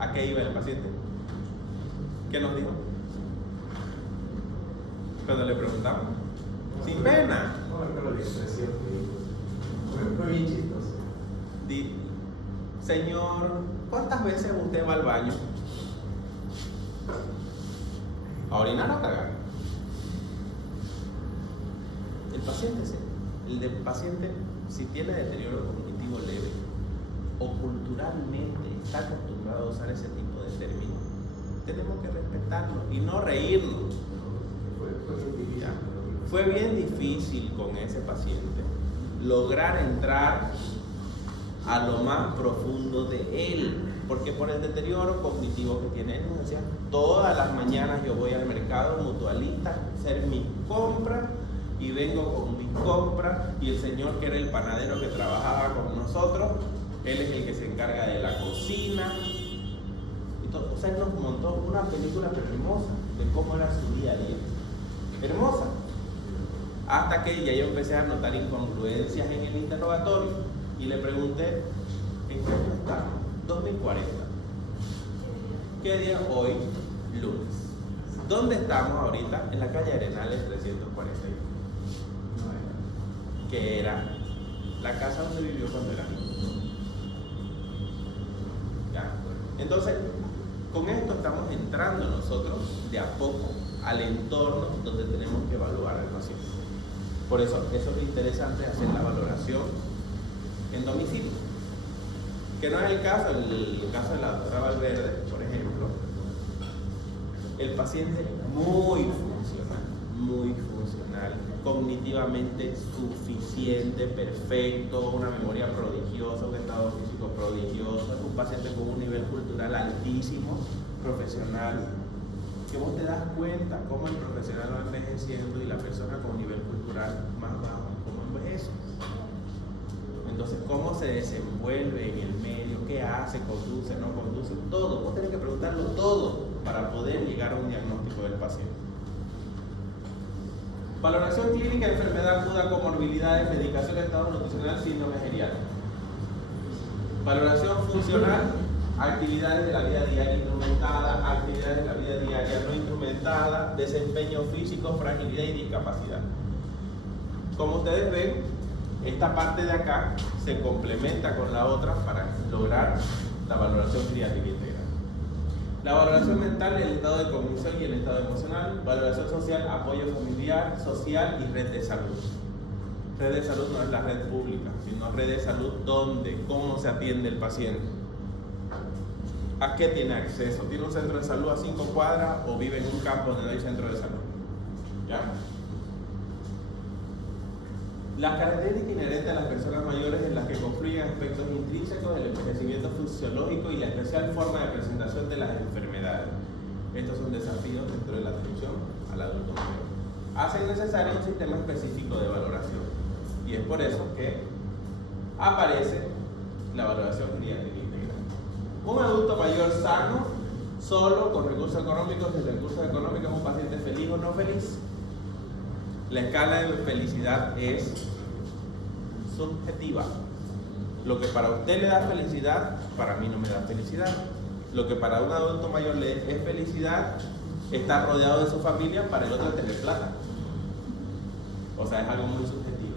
¿A qué iba el paciente? ¿Qué nos dijo? Cuando le preguntamos. Sin pena. No, pero la expresión fue bien chistoso. Señor, ¿cuántas veces usted va al baño? ¿A orinar o a cagar? El paciente, si tiene deterioro cognitivo leve o culturalmente está acostumbrado a usar ese tipo de términos, tenemos que respetarlo y no reírnos. Fue bien difícil con ese paciente lograr entrar a lo más profundo de él, porque por el deterioro cognitivo que tiene él, nos decía, todas las mañanas yo voy al mercado mutualista a hacer mis compras y vengo con mis compras, y el señor que era el panadero que trabajaba con nosotros, él es el que se encarga de la cocina y todo. O sea, él nos montó una película hermosa de cómo era su día a día, hermosa, hasta que ya yo empecé a notar incongruencias en el interrogatorio y le pregunté, ¿en qué año estamos? 2040. ¿Qué día? Hoy, lunes. ¿Dónde estamos ahorita? En la calle Arenales 341, que era la casa donde vivió cuando era niño. ¿Ya? Entonces, con esto estamos entrando nosotros de a poco al entorno donde tenemos que evaluar al paciente. Por eso es interesante hacer la valoración en domicilio. Que no es el caso de la doctora Valverde, por ejemplo. El paciente muy funcional, cognitivamente suficiente, perfecto, una memoria prodigiosa, un estado físico prodigioso, es un paciente con un nivel cultural altísimo, profesional, que vos te das cuenta cómo el profesional va envejeciendo y la persona con nivel cultural más bajo, cómo envejece. Entonces, cómo se desenvuelve en el medio, qué hace, conduce, no conduce, todo. Vos tenés que preguntarlo todo para poder llegar a un diagnóstico del paciente. Valoración clínica de enfermedad aguda, comorbilidades, medicación, estado nutricional, síndrome geriátrico. Valoración funcional, actividades de la vida diaria instrumentada, actividades de la vida diaria no instrumentada, desempeño físico, fragilidad y discapacidad. Como ustedes ven, esta parte de acá se complementa con la otra para lograr la valoración geriátrica integral. La valoración mental, el estado de cognición y el estado emocional. Valoración social, apoyo familiar, social y red de salud. Red de salud no es la red pública, sino red de salud donde, cómo se atiende el paciente. ¿A qué tiene acceso? ¿Tiene un centro de salud a 5 cuadras o vive en un campo donde no hay centro de salud? ¿Ya? Las características inherentes a las personas mayores en las que confluyen aspectos intrínsecos del envejecimiento fisiológico y la especial forma de presentación de las enfermedades. Estos son desafíos dentro de la atención al adulto mayor. Hacen necesario un sistema específico de valoración. Y es por eso que aparece la valoración geriátrica integral. Un adulto mayor sano, solo, con recursos económicos, sin recursos económicos, es un paciente feliz o no feliz. La escala de felicidad es subjetiva. Lo que para usted le da felicidad, para mí no me da felicidad. Lo que para un adulto mayor le es felicidad, estar rodeado de su familia, para el otro es tener plata. O sea, es algo muy subjetivo.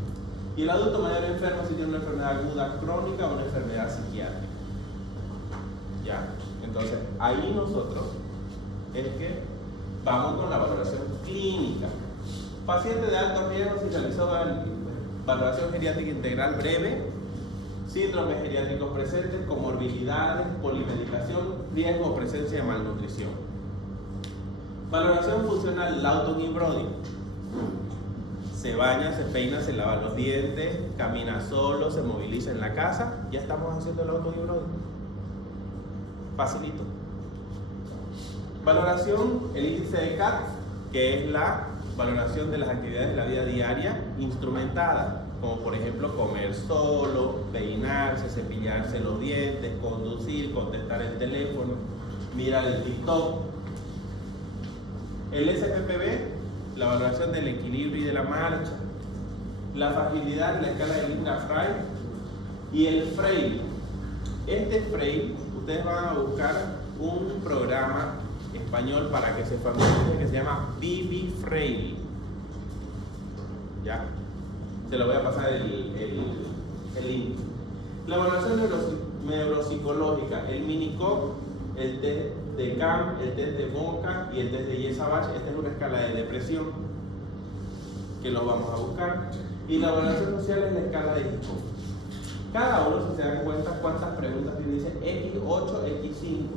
Y el adulto mayor enfermo si tiene una enfermedad aguda crónica o una enfermedad psiquiátrica. ¿Ya? Entonces, ahí nosotros es que vamos con la valoración clínica. Paciente de alto riesgo si realizó valoración geriátrica integral breve, síndromes geriátricos presentes, comorbilidades, polimedicación, riesgo o presencia de malnutrición. Valoración funcional, Lawton y Brody. Se baña, se peina, se lava los dientes, camina solo, se moviliza en la casa. Ya estamos haciendo Lawton y Brody. Facilito. Valoración, el índice de CAT, que es la valoración de las actividades de la vida diaria instrumentada, como por ejemplo comer solo, peinarse, cepillarse los dientes, conducir, contestar el teléfono, mirar el TikTok. El SPPB, la valoración del equilibrio y de la marcha. La fragilidad en la escala de Lindner-Frey y el Frail. Este Frail, ustedes van a buscar un programa español para que se familiarice que se llama Bibi Frail. ¿Ya? Se lo voy a pasar el link. La evaluación neuropsicológica, el Minicoc, el test de CAM, el test de Monca y el test de Yesabach. Esta es una escala de depresión que lo vamos a buscar. Y la evaluación social es la escala de Hitchcock. Cada uno, si se dan cuenta, cuántas preguntas tiene, dice X8, X5.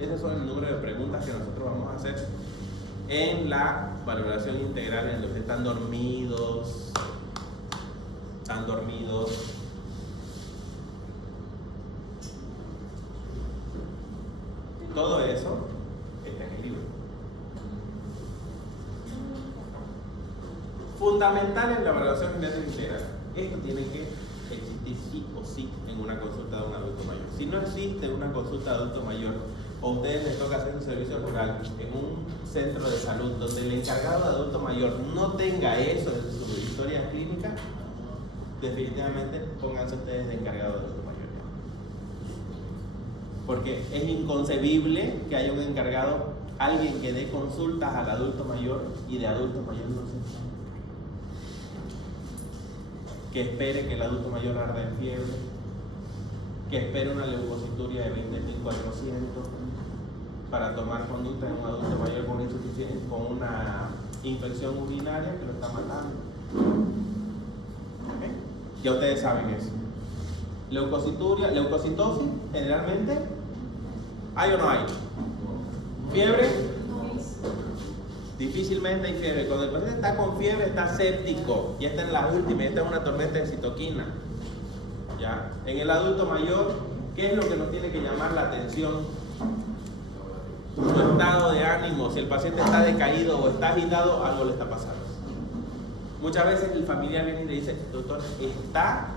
Esos son el número de preguntas que nosotros vamos a hacer en la valoración integral en los que están dormidos. Todo eso está en el libro. Fundamental en la valoración integral. Esto tiene que existir sí o sí en una consulta de un adulto mayor. Si no existe una consulta de adulto mayor, o a ustedes les toca hacer un servicio rural en un centro de salud donde el encargado de adulto mayor no tenga eso en su historia clínica, definitivamente pónganse ustedes de encargado de adulto mayor. Porque es inconcebible que haya un encargado, alguien que dé consultas al adulto mayor y de adulto mayor no se encargue. Que espere que el adulto mayor arde en fiebre, que espere una leucocituria de 20.400. para tomar conducta en un adulto mayor con una infección urinaria que lo está matando. ¿Okay? Ya ustedes saben eso. Leucocitosis, generalmente, ¿hay o no hay? ¿Fiebre? Difícilmente hay fiebre. Cuando el paciente está con fiebre, está séptico. Y esta es la última, esta es una tormenta de citoquina. ¿Ya? En el adulto mayor, ¿qué es lo que nos tiene que llamar la atención? Su estado de ánimo. Si el paciente está decaído o está agitado, algo le está pasando. Muchas veces el familiar viene y le dice: doctor, está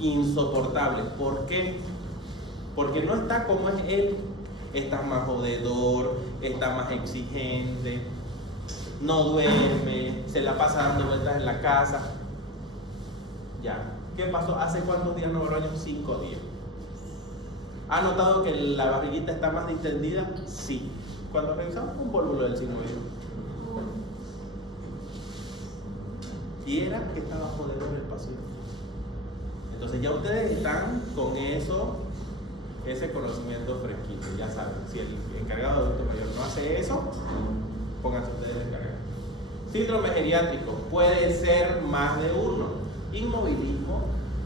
insoportable. ¿Por qué? Porque no está como es él. Está más jodedor, está más exigente, no duerme, se la pasa dando vueltas en la casa. Ya. ¿Qué pasó? ¿Hace cuántos días no baño? 5 días. ¿Ha notado que la barriguita está más distendida? Sí. Cuando revisamos un volúmeno del signo medio. Y era que estaba jodedor el paciente. Entonces ya ustedes están con eso, ese conocimiento fresquito. Ya saben, si el encargado de adulto mayor no hace eso, pónganse ustedes encargados. Síndrome geriátrico puede ser más de uno. Inmovilismo,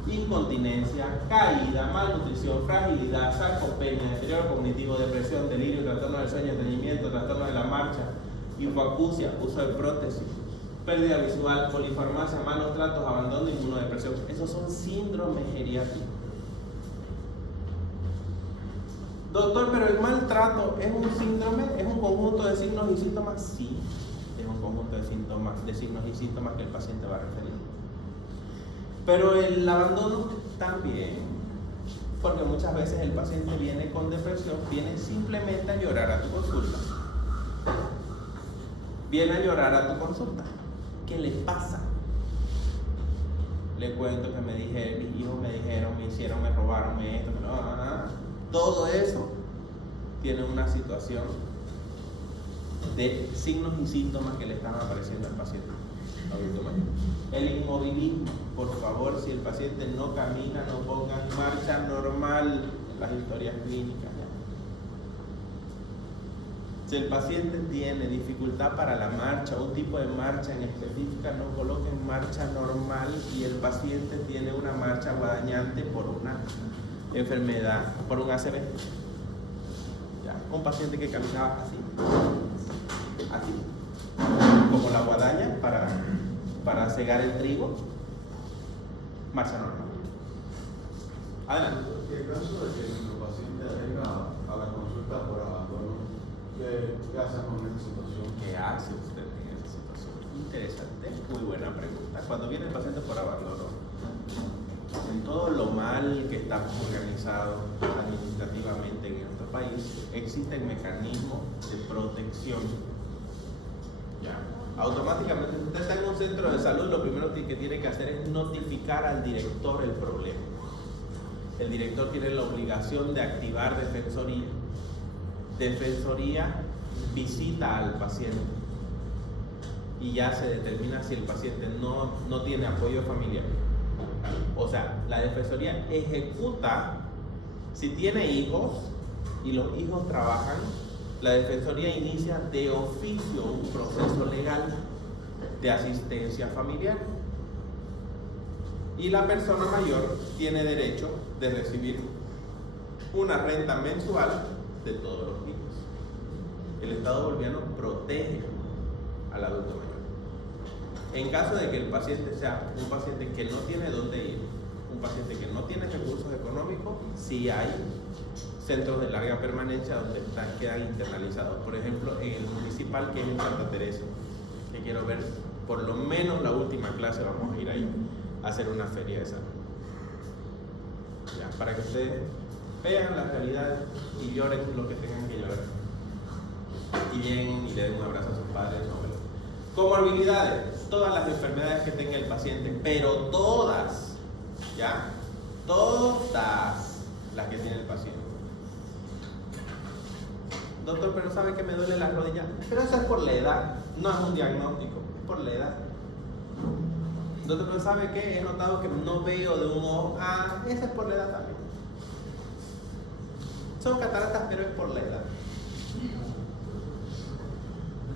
incontinencia, caída, malnutrición, fragilidad, sarcopenia, deterioro cognitivo, depresión, delirio, trastorno del sueño, estreñimiento, trastorno de la marcha, hipoacusia, uso de prótesis, pérdida visual, polifarmacia, malos tratos, abandono, inmunodepresión. Esos son síndromes geriátricos. Doctor, pero el maltrato es un síndrome, es un conjunto de signos y síntomas. Sí, es un conjunto de signos y síntomas que el paciente va a referir. Pero el abandono también, porque muchas veces el paciente viene con depresión, viene simplemente a llorar a tu consulta. Viene a llorar a tu consulta. ¿Qué le pasa? Le cuento que mis hijos me dijeron, me hicieron, me robaron, esto, todo eso tiene una situación de signos y síntomas que le están apareciendo al paciente adulto mayor. El inmovilismo, por favor, si el paciente no camina, no ponga en marcha normal las historias clínicas. Si el paciente tiene dificultad para la marcha, un tipo de marcha en específica, no coloque en marcha normal y el paciente tiene una marcha guadañante por una enfermedad, por un ACV. Ya, un paciente que caminaba así, como la guadaña para cegar el trigo, marcha normal. Adelante. En el caso de que nuestro paciente venga a la consulta por abandono, ¿qué hace con esa situación? ¿Qué hace usted en esa situación? Interesante, muy buena pregunta. Cuando viene el paciente por abandono, en todo lo mal que estamos organizados administrativamente en nuestro país, existen mecanismos de protección. Ya. Automáticamente, si usted está en un centro de salud, lo primero que tiene que hacer es notificar al director el problema. El director tiene la obligación de activar defensoría. Defensoría visita al paciente y ya se determina si el paciente no tiene apoyo familiar. O sea, la defensoría ejecuta, si tiene hijos y los hijos trabajan, la defensoría inicia de oficio un proceso legal de asistencia familiar. Y la persona mayor tiene derecho de recibir una renta mensual de todos los niños. El Estado boliviano protege al adulto mayor. En caso de que el paciente sea un paciente que no tiene dónde ir, un paciente que no tiene recursos económicos, sí hay centros de larga permanencia donde quedan internalizados. Por ejemplo, en el municipal, que es en Santa Teresa, que quiero ver por lo menos la última clase, vamos a ir ahí a hacer una feria de salud. Ya, para que ustedes vean la realidad y lloren lo que tengan que llorar. Y lleguen y le den un abrazo a sus padres o abuelos. Comorbilidades, todas las enfermedades que tenga el paciente, pero todas, ¿ya? Todas las que tiene el paciente. Doctor, pero ¿sabe que me duele la rodilla? Pero eso es por la edad, no es un diagnóstico, es por la edad. Doctor, pero ¿sabe qué? He notado que no veo de un ojo. Ah, esa es por la edad también. Son cataratas, pero es por la edad.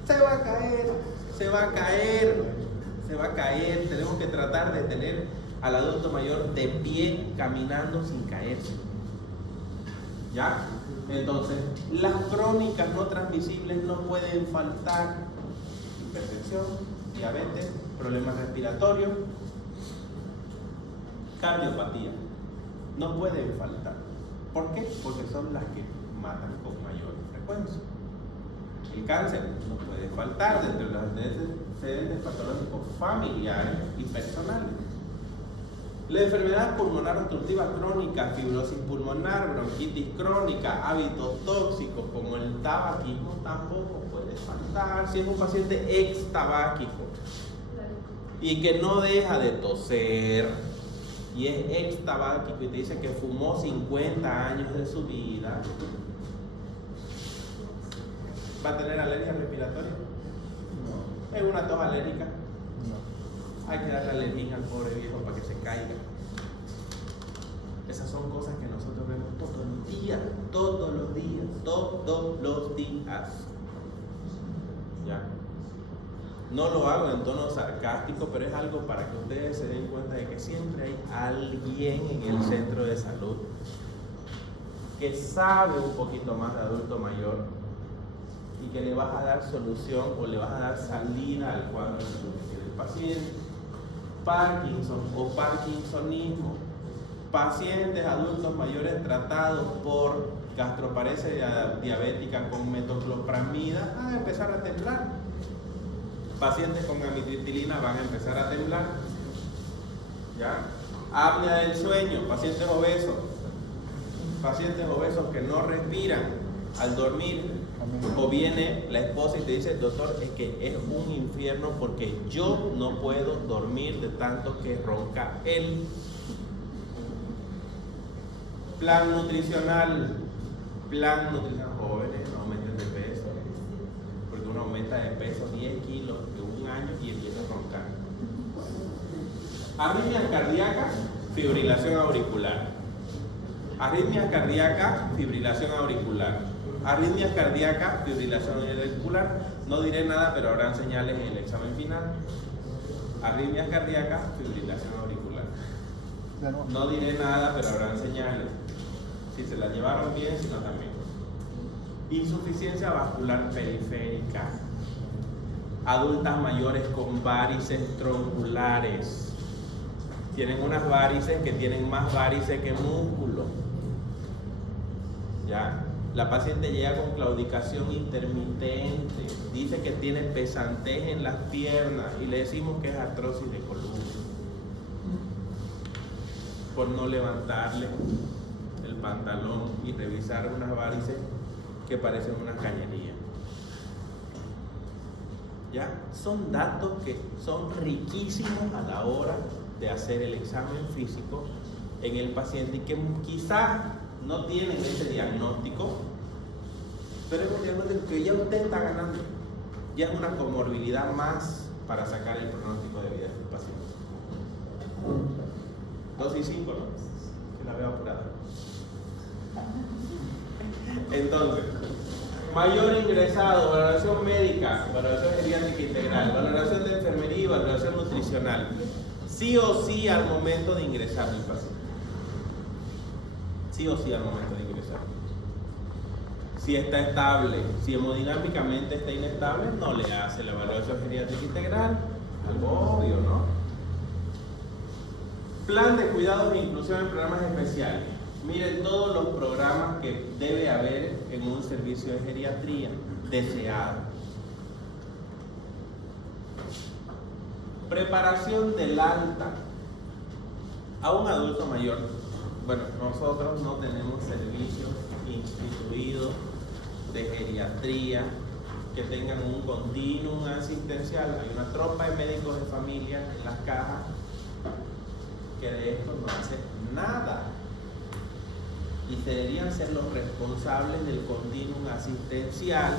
Se va a caer, se va a caer, se va a caer. Tenemos que tratar de tener al adulto mayor de pie, caminando sin caerse. ¿Ya? Entonces, las crónicas no transmisibles no pueden faltar. Hipertensión, diabetes, problemas respiratorios, cardiopatía. No pueden faltar. ¿Por qué? Porque son las que matan con mayor frecuencia. El cáncer no puede faltar dentro de los antecedentes patológicos familiares y personales. La enfermedad pulmonar obstructiva crónica, fibrosis pulmonar, bronquitis crónica, hábitos tóxicos como el tabaquismo tampoco puede faltar si es un paciente extabáquico y que no deja de toser y es extabáquico y te dice que fumó 50 años de su vida. ¿Va a tener alergia respiratoria? No. ¿Es una tos alérgica? No. Hay que darle alergia al pobre viejo para que se caiga. Esas son cosas que nosotros vemos todos los días, todos los días, todos los días. ¿Ya? No lo hago en tono sarcástico, pero es algo para que ustedes se den cuenta de que siempre hay alguien en el centro de salud que sabe un poquito más de adulto mayor y que le vas a dar solución o le vas a dar salida al cuadro que tiene el paciente. Parkinson o parkinsonismo, pacientes adultos mayores tratados por gastroparesia diabética con metoclopramida van a empezar a temblar. Pacientes con amitriptilina van a empezar a temblar. ¿Ya? Apnea del sueño, pacientes obesos que no respiran al dormir. O viene la esposa y te dice, doctor, es que es un infierno porque yo no puedo dormir de tanto que ronca él. Plan nutricional, jóvenes, no aumenten de peso, porque uno aumenta de peso 10 kilos de un año y empieza a roncar. Arritmias cardíacas, fibrilación auricular. Arritmias cardíacas, fibrilación auricular. Arritmias cardíacas, fibrilación auricular. No diré nada, pero habrán señales en el examen final. Arritmias cardíacas, fibrilación auricular. No diré nada, pero habrán señales. Si se la llevaron bien, si no también. Insuficiencia vascular periférica. Adultas mayores con varices tronculares. Tienen unas varices que tienen más varices que músculo. ¿Ya? La paciente llega con claudicación intermitente, dice que tiene pesantez en las piernas y le decimos que es artrosis de columna por no levantarle el pantalón y revisar unas varices que parecen una cañería. ¿Ya? Son datos que son riquísimos a la hora de hacer el examen físico en el paciente y que quizás no tienen ese diagnóstico, pero es un diagnóstico que ya usted está ganando. Ya es una comorbilidad más para sacar el pronóstico de vida del paciente. 2 y 5, ¿no? Se la veo apurada. Entonces, mayor ingresado, valoración médica, valoración geriátrica integral, valoración de enfermería y valoración nutricional. Sí o sí al momento de ingresar el paciente. Sí o sí al momento de ingresar. Si está estable, si hemodinámicamente está inestable, no le hace la evaluación geriátrica integral. Algo obvio, ¿no? Plan de cuidados e inclusión en programas especiales. Miren todos los programas que debe haber en un servicio de geriatría deseado. Preparación del alta a un adulto mayor. Bueno, nosotros no tenemos servicios instituidos de geriatría que tengan un continuum asistencial. Hay una tropa de médicos de familia en las cajas que de esto no hace nada y deberían ser los responsables del continuum asistencial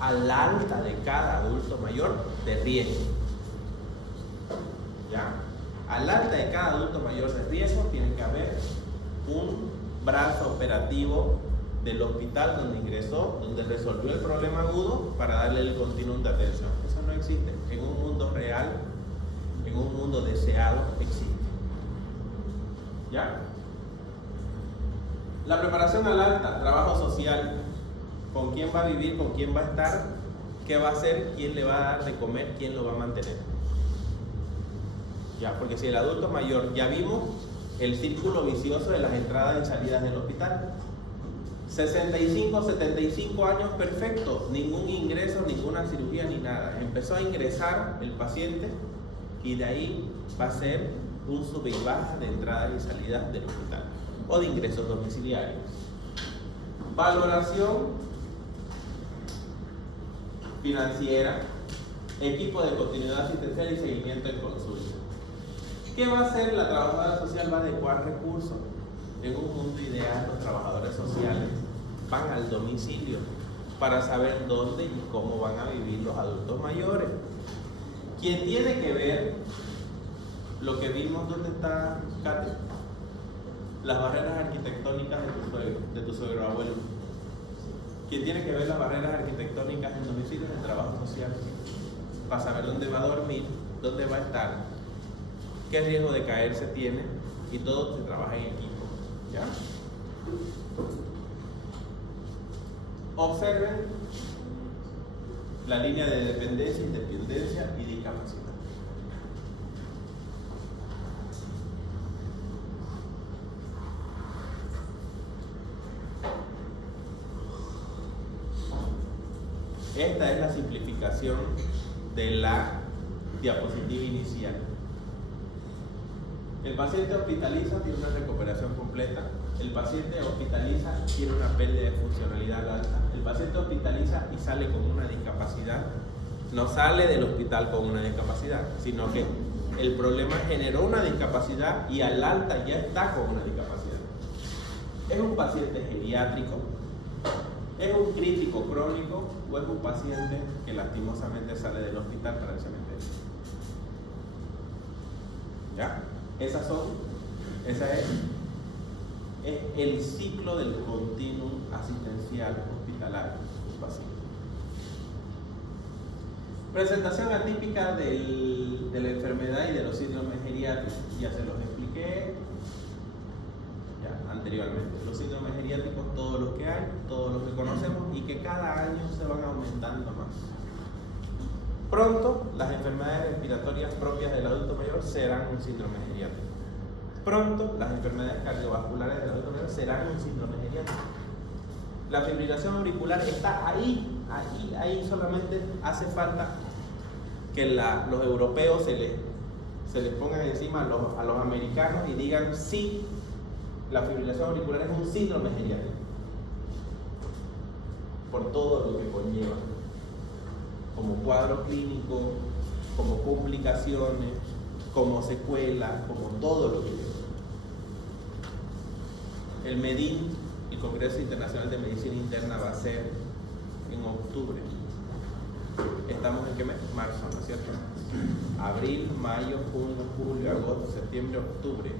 al alta de cada adulto mayor de riesgo. ¿Ya? Al alta de cada adulto mayor de riesgo tiene que haber un brazo operativo del hospital donde ingresó, donde resolvió el problema agudo para darle el continuum de atención. Eso no existe. En un mundo real, en un mundo deseado, existe. ¿Ya? La preparación al alta, trabajo social. ¿Con quién va a vivir? ¿Con quién va a estar? ¿Qué va a hacer? ¿Quién le va a dar de comer? ¿Quién lo va a mantener? Ya, porque si el adulto mayor, ya vimos el círculo vicioso de las entradas y salidas del hospital. 65, 75 años, perfecto, ningún ingreso, ninguna cirugía ni nada. Empezó a ingresar el paciente y de ahí va a ser un sube y baja de entradas y salidas del hospital o de ingresos domiciliarios. Valoración financiera, equipo de continuidad asistencial y seguimiento en consulta. ¿Qué va a hacer la trabajadora social? Va a adecuar recursos. En un mundo ideal, los trabajadores sociales van al domicilio para saber dónde y cómo van a vivir los adultos mayores. ¿Quién tiene que ver lo que vimos? ¿Dónde está Katy? Las barreras arquitectónicas de tu suegro abuelo. ¿Quién tiene que ver las barreras arquitectónicas en domicilios de trabajo social? Para saber dónde va a dormir, dónde va a estar, qué riesgo de caerse tiene, y todo se trabaja en equipo. ¿Ya? Observen la línea de dependencia, independencia y discapacidad. Esta es la simplificación de la diapositiva inicial. El paciente hospitaliza, tiene una recuperación completa. El paciente hospitaliza, tiene una pérdida de funcionalidad alta. El paciente hospitaliza y sale con una discapacidad. No sale del hospital con una discapacidad, sino que el problema generó una discapacidad y al alta ya está con una discapacidad. ¿Es un paciente geriátrico? ¿Es un crítico crónico o es un paciente que lastimosamente sale del hospital para el cementerio? ¿Ya? Esa es el ciclo del continuum asistencial hospitalario del paciente. Presentación atípica de la enfermedad y de los síndromes geriátricos. Ya se los expliqué anteriormente. Los síndromes geriátricos, todos los que hay, todos los que conocemos y que cada año se van aumentando más. Pronto, las enfermedades respiratorias propias del adulto mayor serán un síndrome geriátrico. Pronto, las enfermedades cardiovasculares del adulto mayor serán un síndrome geriátrico. La fibrilación auricular está ahí, solamente hace falta que los europeos se les pongan encima a los americanos y digan sí, la fibrilación auricular es un síndrome geriátrico, por todo lo que conlleva, como cuadro clínico, como complicaciones, como secuelas, como todo lo que lleva. El MEDIN, el Congreso Internacional de Medicina Interna, va a ser en octubre. ¿Estamos en qué mes? Marzo, ¿no es cierto? Abril, mayo, junio, julio, agosto, septiembre, octubre.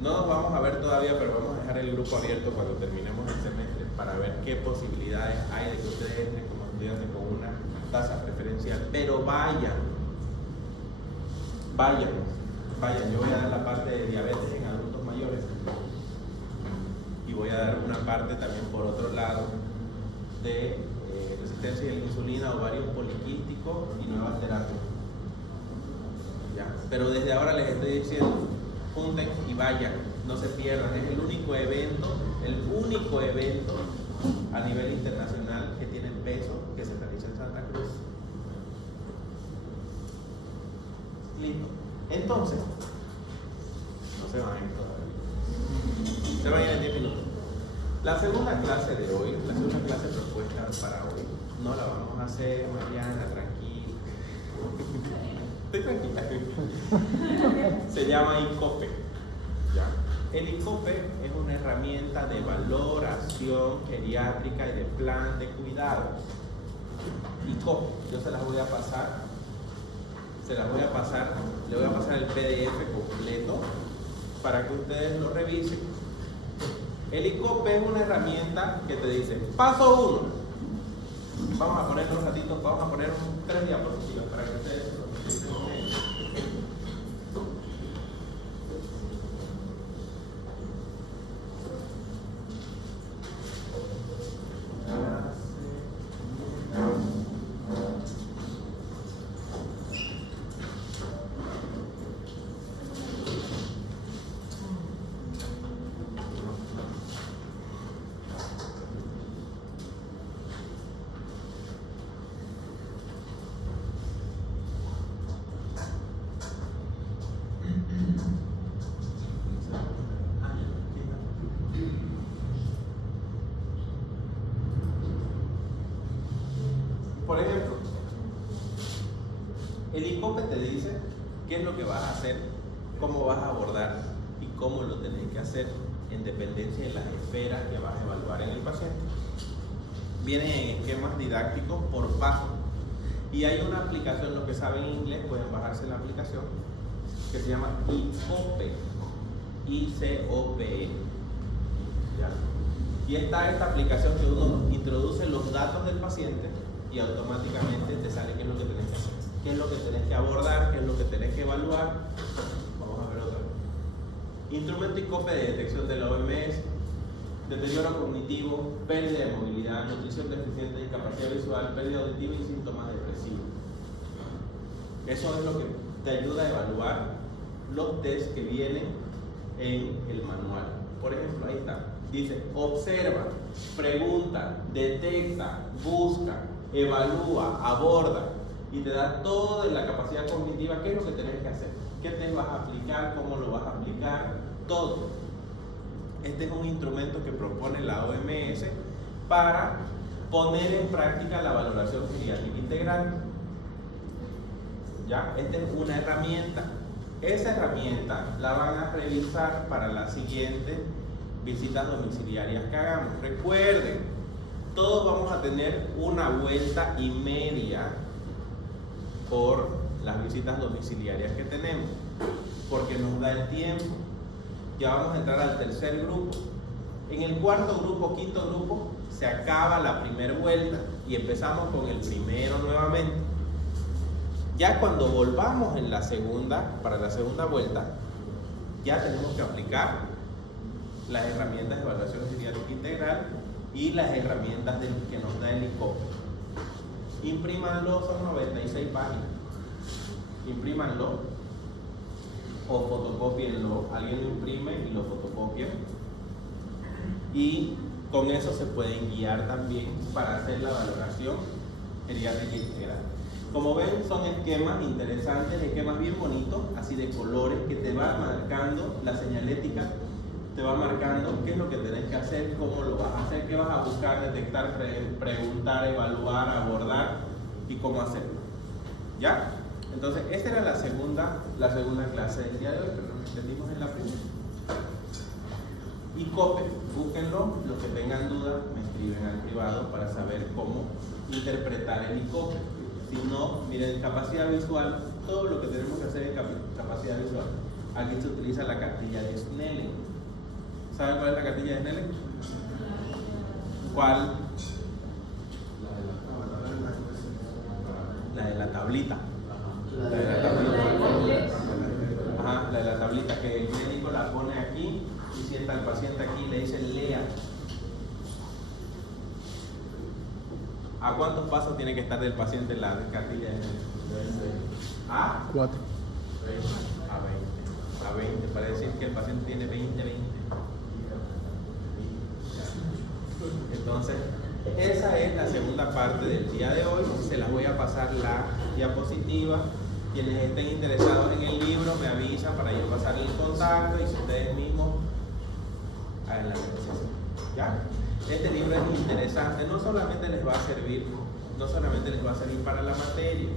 No nos vamos a ver todavía, pero vamos a dejar el grupo abierto cuando terminemos el semestre para ver qué posibilidades hay de que ustedes entren como estudiantes con una tasa preferencial. Pero vayan. Yo voy a dar la parte de diabetes en adultos mayores y voy a dar una parte también por otro lado de resistencia a la insulina, ovarios poliquísticos y nuevas terapias. ¿Ya? Pero desde ahora les estoy diciendo, junten y vayan, no se pierdan. Es el único evento a nivel internacional que tiene peso que se realiza en Santa Cruz. Listo. Entonces, no se van a ir todavía. Se van a ir en 10 minutos. La segunda clase de hoy, la segunda clase propuesta para hoy, no la vamos a hacer, Mariana, tranquila. Estoy tranquila. Se llama ICOPE. ¿Ya? El ICOPE es una herramienta de valoración geriátrica y de plan de cuidado. ICOPE, yo se las voy a pasar. Le voy a pasar el PDF completo para que ustedes lo revisen El ICOPE es una herramienta que te dice, paso 1. Vamos a poner un ratito, vamos a poner 3 diapositivas para que ustedes lo Por ejemplo, el ICOPE te dice qué es lo que vas a hacer, cómo vas a abordar y cómo lo tenés que hacer en dependencia de las esferas que vas a evaluar en el paciente. Vienen en esquemas didácticos por paso. Y hay una aplicación, los que saben inglés pueden bajarse la aplicación, que se llama ICOPE. ICOPE. ¿Ya? Y está esta aplicación que uno introduce los datos del paciente y automáticamente te sale qué es lo que tenés que hacer, qué es lo que tenés que abordar, qué es lo que tenés que evaluar. Vamos a ver otra vez. Instrumento ICOPE de detección de la OMS, deterioro cognitivo, pérdida de movilidad, nutrición deficiente, discapacidad visual, pérdida auditiva y síntomas depresivos. Eso es lo que te ayuda a evaluar los test que vienen en el manual. Por ejemplo, ahí está. Dice, observa, pregunta, detecta, busca, evalúa, aborda y te da todo de la capacidad cognitiva, qué es lo que tenés que hacer, qué te vas a aplicar, cómo lo vas a aplicar, todo. Este es un instrumento que propone la OMS para poner en práctica la valoración geriátrica integral. ¿Ya? Esta es una herramienta. Esa herramienta la van a revisar para las siguientes visitas domiciliarias que hagamos. Recuerden, todos vamos a tener una vuelta y media por las visitas domiciliarias que tenemos, porque nos da el tiempo. Ya vamos a entrar al tercer grupo. En el cuarto grupo, quinto grupo, se acaba la primera vuelta y empezamos con el primero nuevamente. Ya cuando volvamos en la segunda, para la segunda vuelta, ya tenemos que aplicar las herramientas de evaluación geriátrica integral y las herramientas que nos da el ICOPE. Imprímanlo, son 96 páginas. Imprímanlo o fotocópienlo. Alguien lo imprime y lo fotocopia. Y con eso se pueden guiar también para hacer la valoración geriátrica integral. Como ven, son esquemas interesantes, esquemas bien bonitos, así de colores, que te van marcando la señalética, te va marcando qué es lo que tenés que hacer, cómo lo vas a hacer, qué vas a buscar, detectar, preguntar, evaluar, abordar y cómo hacerlo. ¿Ya? Entonces, esta era la segunda clase del día de hoy, pero nos entendimos en la primera. ICOPE, búsquenlo, los que tengan dudas me escriben al privado para saber cómo interpretar el ICOPE. Si no, miren, capacidad visual, todo lo que tenemos que hacer en capacidad visual. Aquí se utiliza la cartilla de Snellen. ¿Saben cuál es la cartilla de Snellen? ¿Cuál? La de la tablita. La de la tablita. Ajá, la de la tablita, que el médico la pone aquí y sienta al paciente aquí y le dice lea. ¿A cuántos pasos tiene que estar del paciente la cartilla de Snellen? ¿A? 4. A 20, para decir que el paciente tiene 20. Entonces, esa es la segunda parte del día de hoy. Se las voy a pasar la diapositiva. Quienes estén interesados en el libro me avisan para yo pasar el contacto y si ustedes mismos hagan la negociación. ¿Ya? Este libro es interesante, no solamente les va a servir para la materia.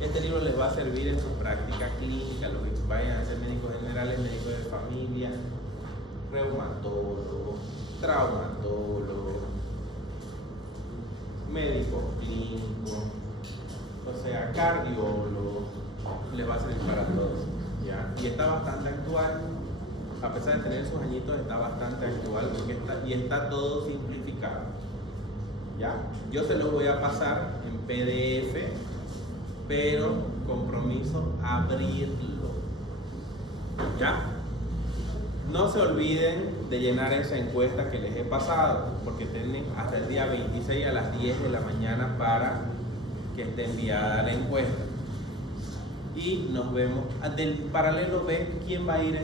Este libro les va a servir en su práctica clínica, los que vayan a ser médicos generales, médicos de familia, reumatólogo, traumatólogo, médico clínico, o sea, cardiólogo, les va a servir para todos, ¿ya? Y está bastante actual, a pesar de tener sus añitos, está bastante actual porque está todo simplificado. ¿Ya? Yo se los voy a pasar en PDF, pero compromiso abrirlo. ¿Ya? No se olviden de llenar esa encuesta que les he pasado, porque tienen hasta el día 26 a las 10 de la mañana para que esté enviada la encuesta. Y nos vemos. Del paralelo B, ¿quién va a ir